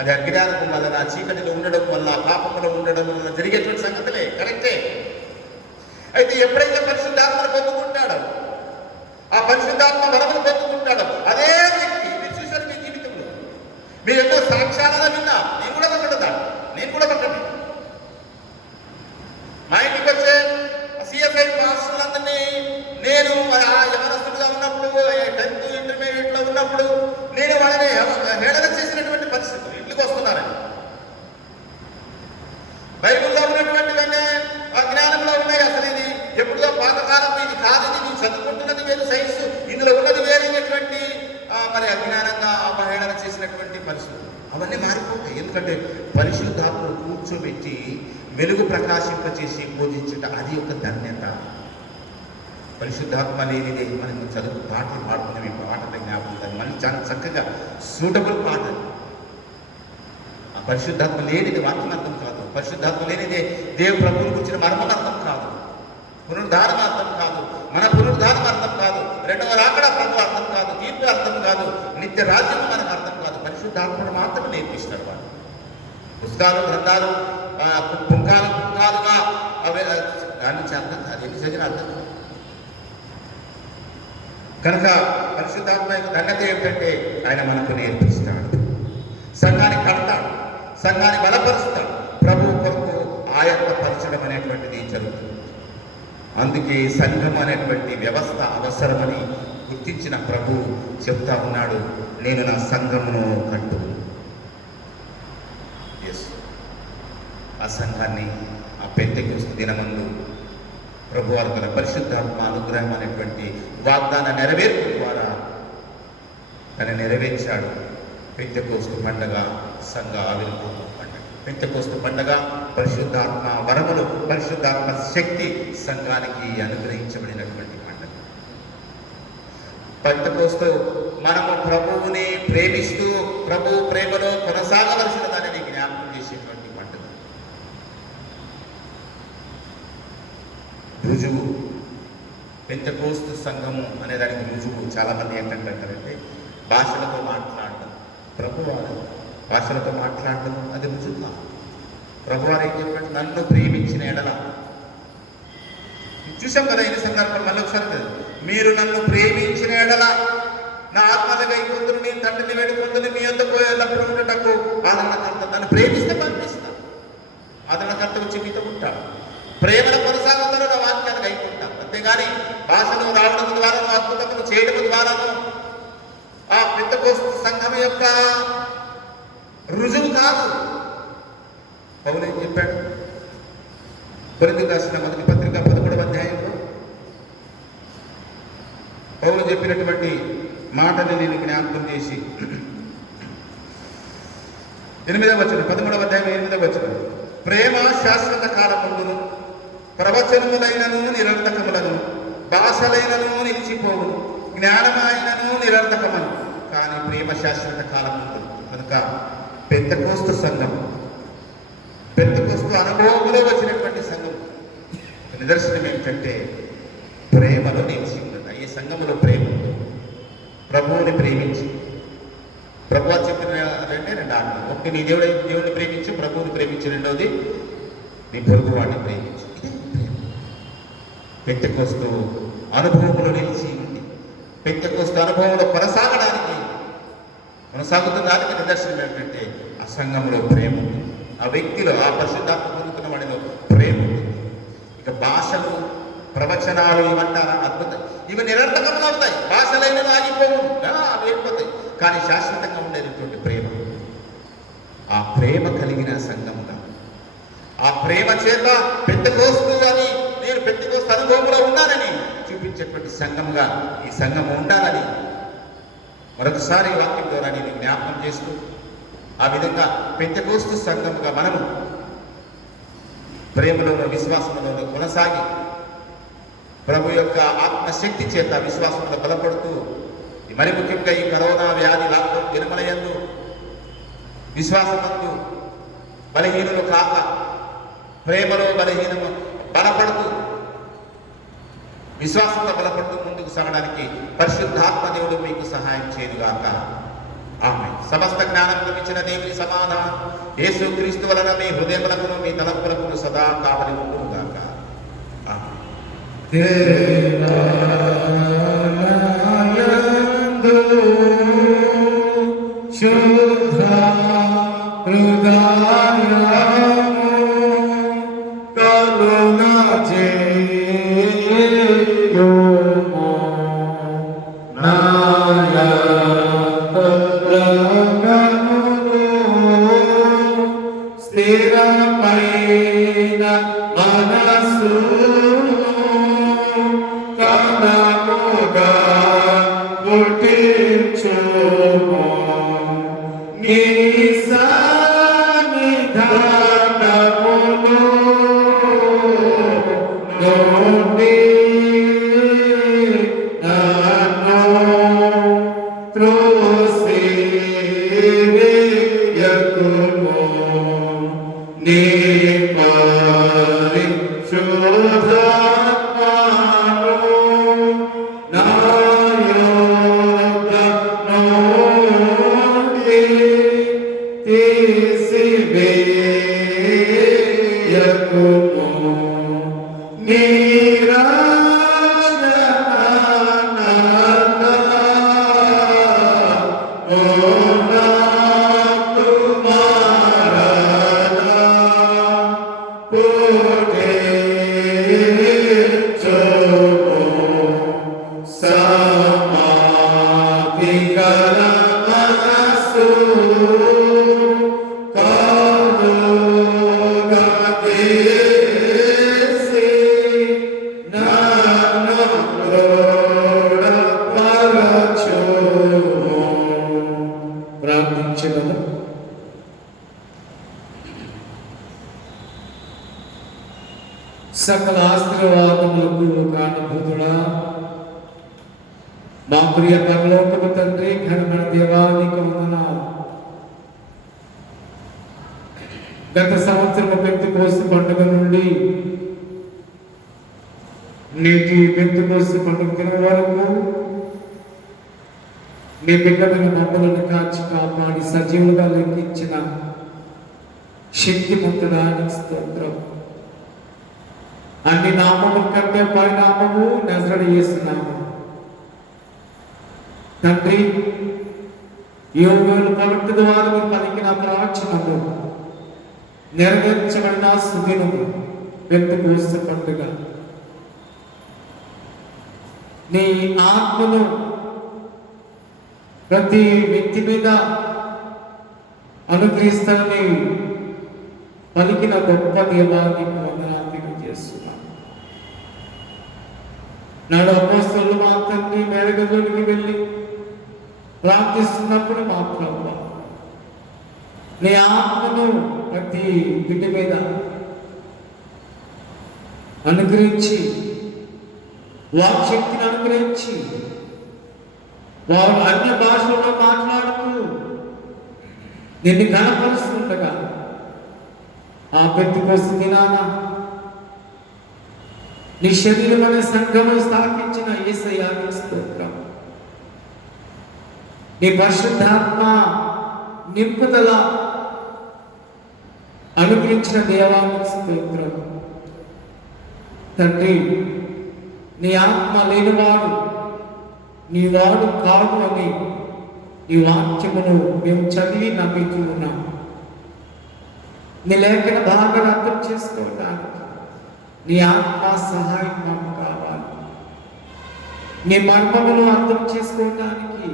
అది అజ్ఞానం వలన, చీకటిలో ఉండడం వల్ల, పాపంలో ఉండడం వల్ల జరిగేటువంటి సంగతులే, కరెక్టే. అయితే ఎప్పుడైతే పరిశుద్ధాత్మను పొందుకుంటాడో, ఆ పరిశుద్ధాత్మ వరమును పొందుకుంటాడో, అదే వ్యక్తి మీరు చూశారు మీ జీవితంలో. మీరు ఎన్నో సాక్ష్యాలను విన్నా. నేను కూడా ఒకటి మా ఇంటికి వచ్చే సిఎస్ఐ పాస్టర్లందరినీ నేను యవనస్తుడిగా ఉన్నప్పుడు, 10th ఇంటర్మీడియట్లో ఉన్నప్పుడు నేను వాళ్ళని హేళన చేసినటువంటి పరిస్థితులు. ఇంటికి వస్తున్నారని బైబిల్లో ఉన్నటువంటివన్నీ అజ్ఞానంలో ఉన్నాయి. అసలు ఇది ఎప్పుడుదో పాతకాలం, ఇది కాదు, ఇది నేను చదువుకుంటున్నది వేరు, సైన్స్ ఇందులో ఉన్నది వేరైనటువంటి మరి అజ్ఞానంగా అవహేళన చేసినటువంటి పరిస్థితులు అవన్నీ మారిపోతాయి. ఎందుకంటే పరిశుద్ధాత్మను కూర్చోబెట్టి వెలుగు ప్రకాశింపచేసి పూజించుట అది ఒక ధన్యత. పరిశుద్ధాత్మ లేనిదే మనం చదువు పాటలు పాడుకునే మీ పాటల జ్ఞాపకం మళ్ళీ చాలా చక్కగా సూటబుల్ పాట. ఆ పరిశుద్ధాత్మ లేనిది వాక్యం అర్థం కాదు. పరిశుద్ధాత్మ లేనిదే దేవు ప్రభువుకు వచ్చిన మర్మం అర్థం కాదు. పునరుద్ధానం అర్థం కాదు. మన పునరుద్ధానం అర్థం కాదు. రెండవ రాకడ ప్రభు అర్థం కాదు. తీర్పు అర్థం కాదు. నిత్య రాజ్యం మనకు అర్థం కాదు. పరిశుద్ధాత్మను మాత్రమే నేర్పిస్తారు వాళ్ళు. పుస్తకాలు, గ్రంథాలు, పుంకాలుగా అవి దాని నుంచి అర్థం కాదు. ఎన్ని చదివిన అర్థం కాదు. కనుక పరిశుద్ధాత్మ యొక్క ధన్యత ఏమిటంటే ఆయన మనకు నేర్పిస్తాడు, సంఘాన్ని కడతాడు, సంఘాన్ని బలపరుస్తాడు, ప్రభు కొరకు ఆయత్తపరచడం అనేటువంటిది జరుగుతుంది. అందుకే సంఘం అనేటువంటి వ్యవస్థ అవసరమని గుర్తించిన ప్రభు చెప్తా ఉన్నాడు, నేను నా సంఘమును కట్టు. ఆ సంఘాన్ని ఆ పెంతెకొస్తు దినమందు ప్రభు వారు గల పరిశుద్ధాత్మ అనుగ్రహం అనేటువంటి వాగ్దాన నెరవేర్పు ద్వారా తను నెరవేర్చాడు. పెంతెకొస్తు పండగ సంఘ ఆవిర్భావ పండగ. పెంతెకొస్తు పండగ పరిశుద్ధాత్మ వరములు, పరిశుద్ధాత్మ శక్తి సంఘానికి అనుగ్రహించబడినటువంటి పండగ. పెంతెకొస్తు మనము ప్రభువుని ప్రేమిస్తూ ప్రభు ప్రేమలో కొనసాగవలసిన దానిని జ్ఞాపకం చేసేటువంటి పండుగ. రుజువు పెంతెకొస్తు సంఘము అనే దానికి రుజువు చాలామంది ఏంటంటారంటే భాషలతో మాట్లాడడం. ప్రభువారు భాషలతో మాట్లాడడం అది రుజువు కాదు. ప్రభువారు ఏం చెప్పాడు, నన్ను ప్రేమించిన ఎడల. చూసాం కదా ఈ సందర్భం మళ్ళీ ఒకసారి కదా, మీరు నన్ను ప్రేమించిన ఎడల నా ఆత్మలుగా ఈ పొందును, నేను తండ్రిని వేడుకొందును, మీ యొద్దకు ఎల్లప్పుడూ ఉండటకు ఆదరణకర్త. నన్ను ప్రేమిస్తే పంపిస్తాను. ఆదరణకర్త వచ్చి మీతో ఉంటాడు. ప్రేమను కొనసాగుతారు, నా వాక్యాన్ని గైకుంటాను. అంతేగాని భాషను రావడం ద్వారాను, అద్భుతములు చేయడం ద్వారాను ఆ పెంతెకొస్తు సంఘం యొక్క రుజువు కాదు. పౌలు ఏం చెప్పాడు? కొరింథీయులకు రాసిన మొదటి పత్రిక 13వ అధ్యాయంలో పౌలు చెప్పినటువంటి మాటని నేను జ్ఞాపకం చేసి 8వ వచనం, 13వ అధ్యాయం 8వ వచనం, ప్రేమ శాశ్వత కాలముందును, ప్రవచనములైనను నిరర్థకములను, భాషలైనను నిలిచిపోవును, జ్ఞానమైనను నిరర్థకమను, కానీ ప్రేమ శాశ్వత కాలముందు. కనుక పెంతెకొస్తు సంఘం, పెంతెకొస్తు అనుభవంలో వచ్చినటువంటి సంఘం నిదర్శనం ఏమిటంటే ప్రేమలో నిలిచి ఉన్నది. ఈ సంఘంలో ప్రేమ, ప్రభువుని ప్రేమించి, ప్రభు చెప్పిన రెండు ఆజ్ఞలు. ఒకటి నీ దేవుడిని ప్రేమించు, ప్రభువుని ప్రేమించు. రెండవది నీ పొరుగు వాడిని ప్రేమించు. ఇదే ప్రేమ. పెంతెకొస్తు అనుభవంలో నిలిచి ఉంది. పెంతెకొస్తు అనుభవంలో కొనసాగుతున్న నిదర్శనం ఏంటంటే ఆ సంఘంలో ప్రేమ ఉంది. ఆ వ్యక్తిలో, ఆ పరిశుద్ధాత్మ పొందుతున్న వాడిలో ప్రేమ ఉంది. ఇక భాషలు, ప్రవచనాలు ఇవంటారా అద్భుతం, ఇవి నిరర్థకంగా అవుతాయి. భాషలైన ఆగిపోవు, అవి వెళ్ళిపోతాయి. కానీ శాశ్వతంగా ఉండేటటువంటి ప్రేమ, ఆ ప్రేమ కలిగిన సంఘంగా, ఆ ప్రేమ చేత పెంతెకొస్తు అని, నేను పెంతెకొస్తు అనుభవంలో ఉన్నానని చూపించేటువంటి సంఘంగా ఈ సంఘం ఉండాలని మరొకసారి వాక్యం ద్వారా నేను జ్ఞాపకం చేస్తూ ఆ విధంగా పెంతెకోస్తు సంఘముగా మనము ప్రేమలోను విశ్వాసంలోను కొనసాగి ప్రభు యొక్క ఆత్మశక్తి చేత విశ్వాసంలో బలపడుతూ మరి ముఖ్యంగా ఈ కరోనా వ్యాధి లాక్డౌన్ దినములయందు విశ్వాసమందు బలహీనులు కాక ప్రేమలో బలహీనము బలపడుతూ విశ్వాసంతో బలపడుతూ ముందుకు సాగడానికి పరిశుద్ధాత్మ దేవుడు మీకు సహాయం చేయనుగాక. ఆమేన్. సమస్త జ్ఞానం ఇచ్చిన దేవుని సమాధానం యేసుక్రీస్తు వలన మీ హృదయములకును మీ తలంపులకును సదా కావలి ఉండుగాక. ఆమేన్. స్థిరమైన మనసు కనముగా పుట్టించుము నీ సన్నిధానములో నుండి నన్ను త్రోసివేయకుము నీ పరిశుద్ధాత్మను నా యొద్ద నుండి తీసివేయకుము నీ ప్రార్థించగలరు. సకల ఆశీర్వాదములకు కారణభూతుడా మా ప్రియ పరలోకపు తండ్రి ఘనమైన దేవానికి వందనాలు. గత సంవత్సరం పెంతెకోస్తు పండుగ నుండి నేటి పెంతెకోస్తు పండుగ దినం వరకు మీ బిడ్డలను మమ్మల్ని కాచి కాపాడి సజీవులుగా లెక్కించిన శక్తిమంతుడానికి స్తోత్రం. అన్ని నామముల కంటే పరినామము నజరేయుడు యేసు నామము. తండ్రి, యోగేలు పలుకు ద్వారా మీరు పలికిన ప్రవచనము నెరవేర్చబడిన సుదినము పెంతెకోస్తు పండుగ. నీ ఆత్మను ప్రతి వ్యక్తి మీద అనుగ్రహిస్తానని పలికిన గొప్ప దేవానికి వందనాలు చేస్తున్నాను. నాడు అపోస్తలులు మా తండ్రి మేడగదిలోనికి వెళ్ళి ప్రార్థిస్తున్నప్పుడు మా ప్రభువా నీ ఆత్మను ప్రతి బిడ్డ మీద అనుగ్రహించి వాక్శక్తిని అనుగ్రహించి వారు అన్య భాషల్లో మాట్లాడుతూ నిన్ను కనపరుస్తుండగా ఆ పెంతెకోస్తు దినాన నీ శరీరం అనే సంఘము స్థాపించిన యేసయ్యానికి స్తోత్రం. నీ పరిశుద్ధాత్మ నింపుదల అనుగ్రహించిన దేవానికి స్తోత్రం. తండ్రి, నీ ఆత్మ లేనివాడు నీ వాడు కాదు అని నీ వాక్యమును మేము చదివి నమ్మితూ ఉన్నాం. నీ లేఖన బాగా అర్థం చేసుకోవడానికి నీ ఆత్మ సహాయం మాకు కావాలి. నీ మర్మమును అర్థం చేసుకోవడానికి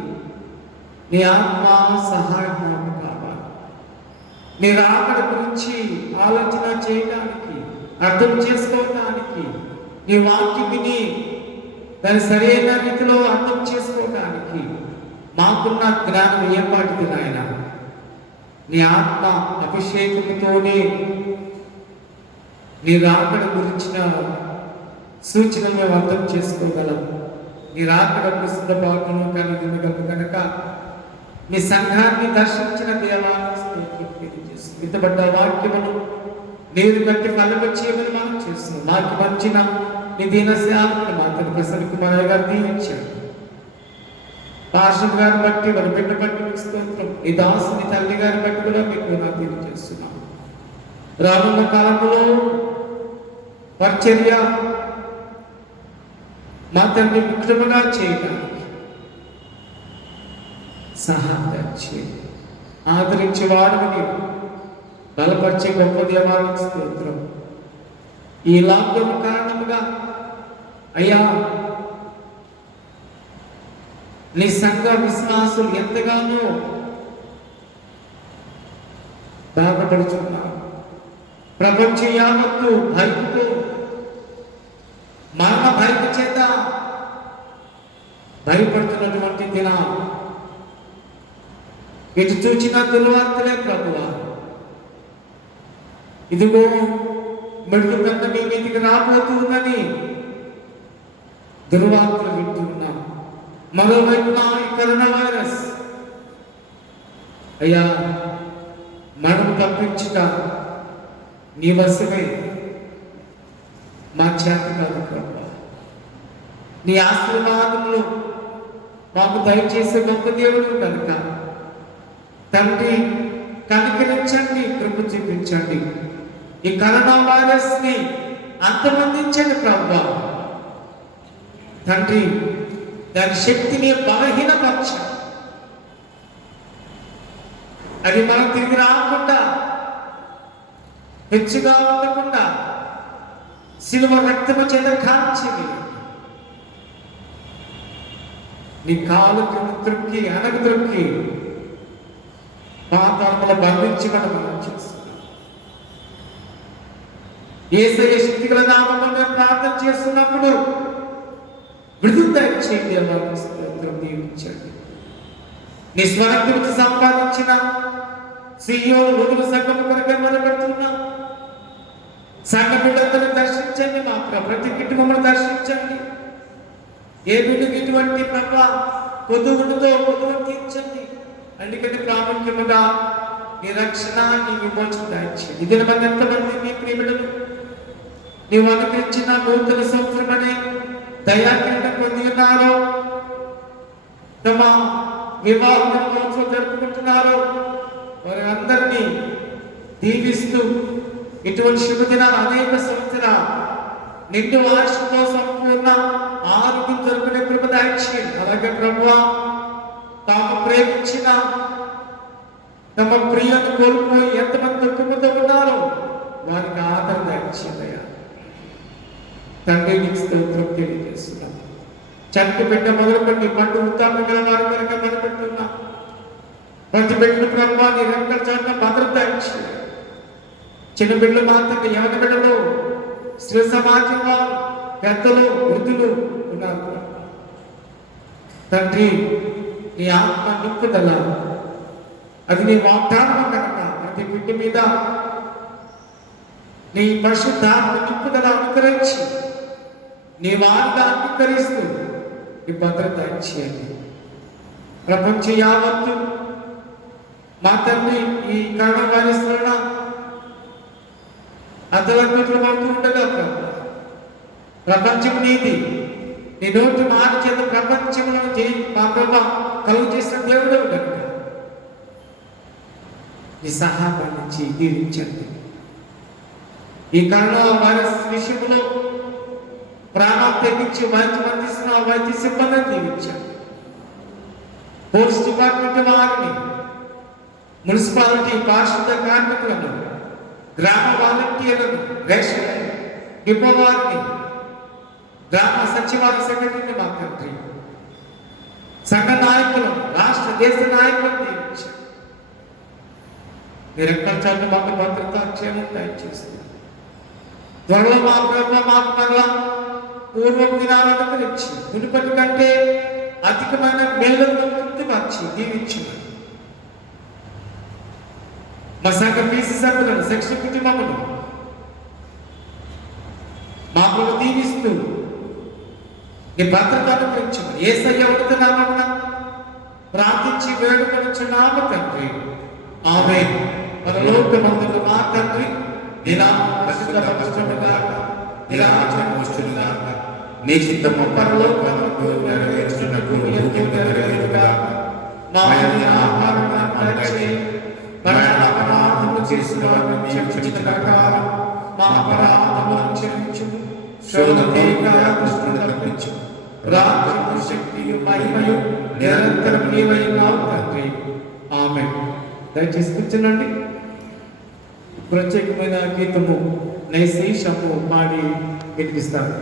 నీ ఆత్మ సహాయం మాకు కావాలి. నీ రాకడ గురించి ఆలోచన చేయడానికి, అర్థం చేసుకోవడానికి, నీ వాక్యం విని దాన్ని సరైన రీతిలో అర్థం చేసుకోవడానికి మా మాకున్న జ్ఞానం ఏం పాటిది నాయన? నీ ఆత్మ అభిషేకంతోనే నీ రాకడ గురించిన సూచనలు మేము అర్థం చేసుకోగలం. నీ రాకడకు సిద్ధపాటును కలిగి కనుక నీ సంఘాన్ని దర్శించిన దేవాలయం విత్తబడ్డ వాక్యమును నీరు కట్టి ఫలవచ్చేయమని మనం చేస్తున్నాం. నాకు మంచిన నీ దీన సేవకుని మాత్రం ప్రసన్న కుమార్ గారు దీవించాడు. పార్షద్ గారిని బట్టి వారి బిడ్డ బట్టి మీకు స్తోత్రం. నీ దాసుని తల్లి గారిని బట్టి కూడా మీకు నాకు తెలియజేస్తున్నాం. రానున్న కాలంలో పరిచర్య మా తండ్రి విక్రమగా చేయడానికి సహాయం చేయండి. ఆదరించే వాడిని బలపరిచే గొప్ప దేవానికి స్తోత్రం. ఈ లాక్డౌన్ కారణముగా అయ్యా నీ సంఘ విశ్వాసులు ఎంతగానో బాధపడుచున్నారు. ప్రపంచ యావత్తు భయంతో మరణ భయం చేత భయపడుతున్నటువంటి దిన ఇటు చూచిన దుర్వార్తలే ప్రభువా. ఇదిగో మెడుగు పెద్ద మీ మీదికి రాబోతుందని దుర్వార్తలు వింటున్నాం. మరోవైపున ఈ కరోనా వైరస్ అయ్యా మనం తప్పించుట నీ వశమే, మా చేత కాదు ప్రభు. నీ ఆశీర్వాదములు మాకు దయచేసే గొప్ప దేవుడు కనుక తండ్రి కనికరించండి, కృప చూపించండి. ఈ కరోనా వైరస్ ని అంతమందించండి ప్రభు. తండ్రి దాని శక్తిని బలహీనపరచండి. అది మనం తిరిగి రాకుండా హెచ్చుగా ఉండకుండా శిలువ రక్తము చేత కాల్చింది. నీ కాలు త్రొక్కి అనగ త్రొక్కి పాతాళములో బంధించకుండా మనం చేస్తున్నాం. యేసయ్య శక్తిగల నామములో మేము ప్రార్థన చేస్తున్నప్పుడు విడుదల దయచేయండి. అమ్మ స్తోత్రం దీవించండి. నీ స్వరక్తి సంపాదించిన సియోను వదులు సంఘము కొరకే మొదలుపెడుతున్నాం. సంఘ బిడ్డలను దర్శించండి. మా ప్రతి కుటుంబమును దర్శించండి. ఏ బిడ్డకు ఇటువంటి ప్రభావ కొద్దుగుండుతో కొద్దుగుండు తీర్చండి. అందుకని ప్రాముఖ్యముగా నీ రక్షణ, నీ విమోచన దాయించండి. ఇది మంది ఎంతమంది నీ ప్రియములను నీవు అనుగ్రహించిన నూతన సంవత్సరం అనే దయాకిరీటం పొంది ఉన్నారో, తమ వివాహ మహోత్సవం జరుపుకుంటున్నారో వారి అందరినీ దీవిస్తూ ఇటువంటి శుభదినాలు అనేక సంవత్సరాలు నిండు ఆశతో సంపూర్ణ ఆరోగ్యం జరుపుకునే కృప దయచేయండి. అలాగే ప్రభువా తాము ప్రేమించిన తమ ప్రియులను కోల్పోయి ఎంతమంది దుఃఖముతో ఉన్నారో వారికి ఆదరణ దయచేయండి. తండ్రి నీకు స్తోత్రం తెలియజేస్తున్నాం. చంటి బిడ్డ మొదలుపెట్టి పండు ఉత్తాపం గల వారి కనుక మొదలుపెట్టున్నాం. ప్రతి బిడ్డను ప్రభువా నీ రెక్కల చాటున భద్రత దయచేయండి. చిన్న బిడ్డలు మాత్రమే యవన బిడ్డలు, స్త్రీ సమాజం వారు, పెద్దలు, వృద్ధులు ఉన్నారు. తండ్రి నీ ఆత్మ నింపుదల అది నీ వాగ్దానం కనుక ప్రతి బిడ్డ మీద నీ పరిశుద్ధాత్మ నింపుదల అనుకరించి నీ వారిగా అంగీకరిస్తూ నీ భద్రత చేయండి. ప్రపంచ యావత్తు మా తండ్రి ఈ కరోనా వైరస్ వలన అతలంపితులు అవుతూ ఉండగా ప్రపంచం నీది. నీ నోటి మాట చేత ప్రపంచంలో మా ప్రభా కలుగు చేసిన దేవుడు కనుక నీ సహాయాన్ని దీవించండి. ఈ కరోనా వైరస్ విషయంలో ప్రాణాలు తెగించి వైద్యం అందిస్తున్న వైద్య సిబ్బందిని దీవించండి. పోలీస్ డిపార్ట్మెంట్ వారిని, మున్సిపాలిటీ పారిశుద్ధ కార్మికులను, గ్రామ వాలంటీర్లను, రేషన్ డిపో వారిని, గ్రామ సచివాలయ సెక్రటరీని మా తండ్రి, సంఘ నాయకులను, రాష్ట్ర దేశ నాయకులను దీవించండి. మీరు ఎక్కడ చాలు మాకు భద్రత క్షేమం దయచేస్తుంది. త్వరలో మా ప్రభు మాకు మరలా పూర్వం దినాలను గురించి మునుపటి కంటే అధికమైన మేలు తృప్తి పరిచి దీవించున్నాను. మా సంఘ పీసీ సభ్యులను శిక్ష కుటుంబమును మా ప్రభు దీవిస్తూ నీ భద్రత అనుగ్రహించు. యేసయ్య ఉడత నామమున ప్రార్థించి వేడుకొనుచున్నాము తండ్రి. ఆమేన్. పరలోకమందున్న మా తండ్రి, నీ నామము పరిశుద్ధపరచబడుగాక, నీ రాజ్యం వచ్చునుగాక, నీ చిత్తము పరలోకమందు నెరవేర్చున్నట్టు భూమిపై నెరవేరుగాక. నాయని ఆహారము మాకు దయచేయి. మన అపరాధములు చేసిన వారిని క్షమించిన ప్రకారం మా అపరాధములను క్షమించుము. శోధనకు దుష్టుని తప్పించు. రాజ్యము, శక్తియు, మహిమయు నిరంతరం నీవై ఉన్నావు తండ్రి. ఆమేన్. దయచేసి కూర్చునండి. ప్రత్యేకమైన గీతము నేసి షంపు పాడి వినిపిస్తారు.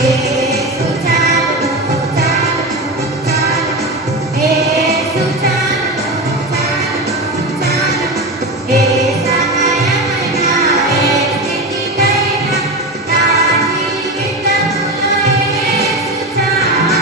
యేసు చాలును చాలును చాలును యేసు చాలును చాలును చాలును ఏ సమయమైనా ఏ స్థితికైనా నా జీవితములో యేసు చాలును.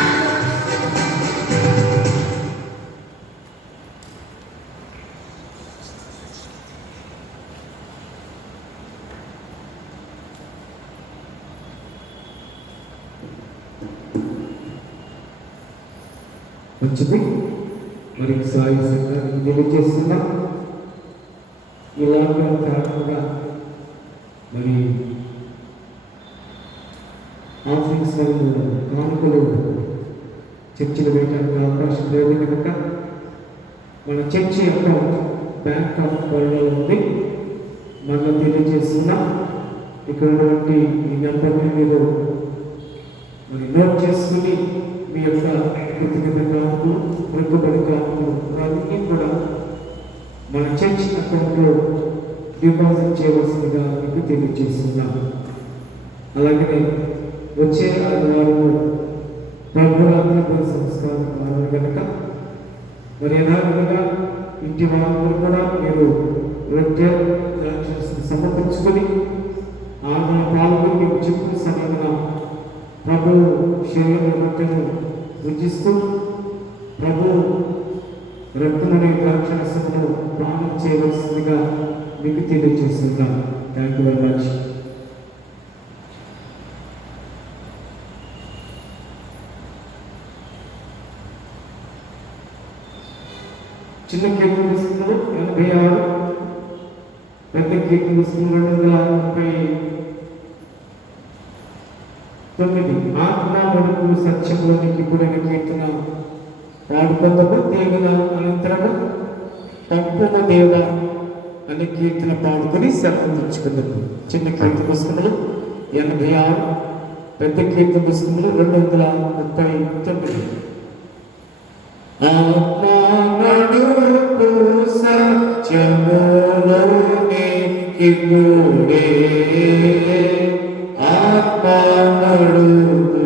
మంచిది. మరి సాయి సంఘానికి తెలియజేస్తున్నా ఇలాగ కాకుండా మరి ఆఫీస్ వాళ్ళు కానుకలు చర్చిలు వేయడానికి అవకాశం లేదు కనుక మన చర్చి అకౌంట్ బ్యాంక్ ఆఫ్ బరోడాలో ఉంది. మనం తెలియజేస్తున్నా ఇక్కడ ఉన్నటువంటి ఈ నెంబర్ని మీరు మరి నోట్ చేసుకుని మీ యొక్క వ్యక్తిగత కాపులు వెనుకబడి కాపులు అన్నీ కూడా మన చర్చ్ అకౌంట్లో డిపాజిట్ చేయవలసిందిగా మీకు తెలియజేస్తున్నాను. అలాగే వచ్చే ఆదివారం ప్రభుత్వ సంస్కారం కావాలి కనుక మరి యథావిధిగా ఇంటి వాళ్ళందరూ కూడా మీరు రొట్టె సమర్పించుకొని ఆమె పాల్గొని మీకు చెప్పిన సమయంలో ప్రభు శరీర రొట్టెను పూజిస్తూ ప్రభు రక్తమనే ద్రాక్షరసమును పానం చేయవలసిందిగా మీకు తెలియజేస్తున్నాను. Thank you very much. చిన్న కీర్తన పుస్తకంలో 86, పెద్ద కీర్తన పుస్తకంలో 239 ఆత్మ నడుపు సత్యంలోనికి కూడిన కీర్తన పాడుకొందము. దేవున అనంతరము పంపున దేవ అనే కీర్తన పాడుకొని సెలవు ఉంచుకుందాము. చిన్న కీర్తన పుస్తకంలో 86, పెద్ద కీర్తన పుస్తకంలో 239. ఆత్మ నడుపు సత్యములోనికి కూడే ఆత్మ నడుపు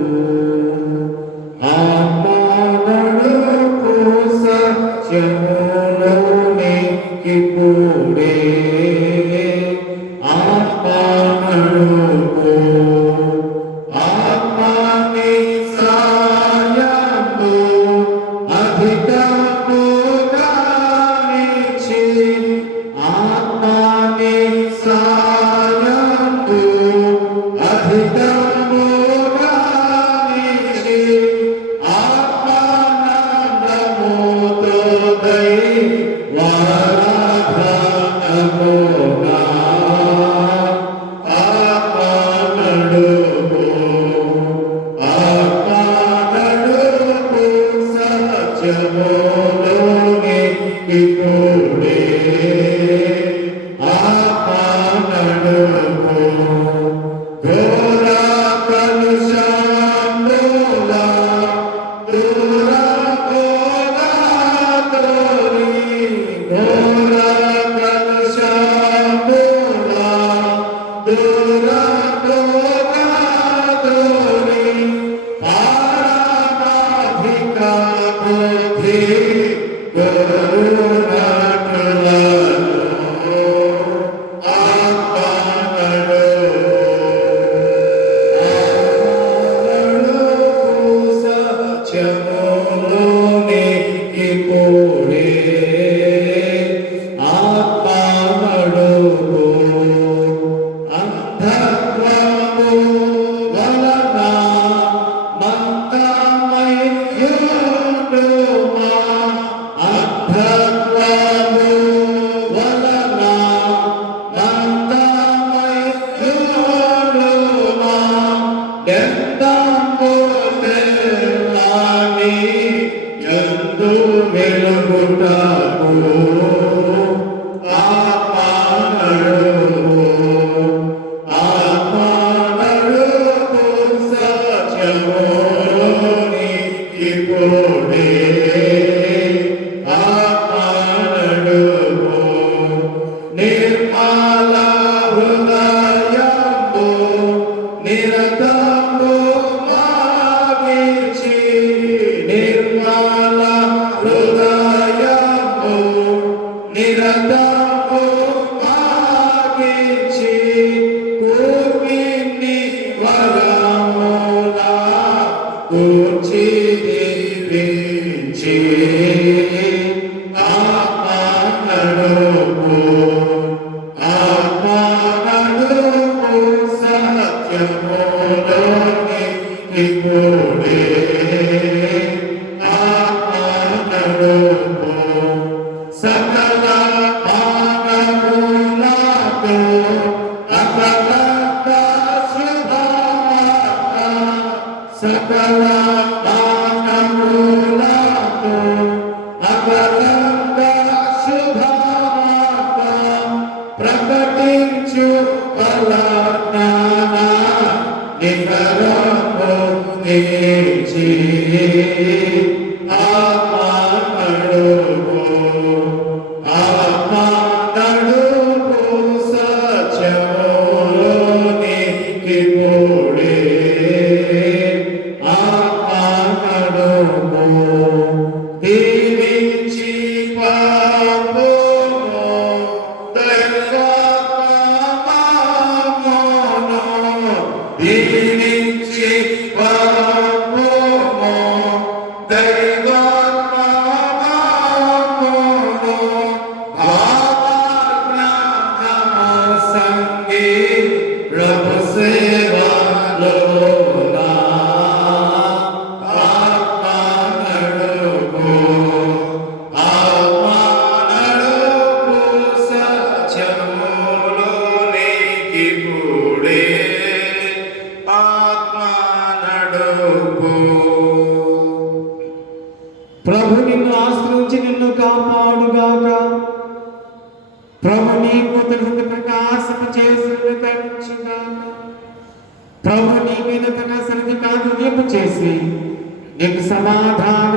సత్యములోనికి కూడే ఆత్మ నడుపు ఆత్మని సాయము అధికముగానిచి ఆత్మని సాయము అధికముగానిచి ఆత్మానందముతో దైవారాధనముగా ఆత్మనడుపు సత్యములోనికి కూడే ఆత్మనడుపు ఘోర కలుషముల దూర పోగాతోరి ఘోర కలుషముల దూర పోగాతోరి పారమాధిక బుద్ధి కరుణాకలను సత్యములోనికి కూడే ఆత్మనడుపు అంధత్వము వలన మంతమయ్యుండుమా అంధత్వము వలన మంతమయ్యుండుమా ఎంతంబులెల్లాని ఎందు వెలుగుటకు ఆత్మనడుపు సత్యములోనికి కూడే ఆత్మనడుపు నిర్మల హృదయము నిరతము కూర్చి దీవించి ఆత్మ నడుపు సత్యములోని ఇప్పుడే ఆత్మ నడుపు సకల మానవులకు అకలంక శుభవార్త సకల మానవులకు అకలంక శుభవార్త ప్రకటించు బలజ్ఞాన నికరము నిలిచి ఆత్మ నడుపు సత్యములోనికి ఇప్పుడే ఆత్మ నడుపు దీవించి పాపము దైవాత్మను దీవించి పాపము దైవాత్మను భావజ్ఞానము సంగే ప్రభు సేవలోనా ఆత్మ నడుపు సత్యములోనికి ఇప్పుడే ఆత్మ నడుపు ప్రభు నిన్ను ఆశ్రయించి నిన్ను కాపాడుగాక. ప్రభు నీకు తన ప్రకాశము చేసి కరుణించుగాక. ప్రభు నీ మీద తన సన్నిధి కాంతింపు చేసి నీకు సమాధానం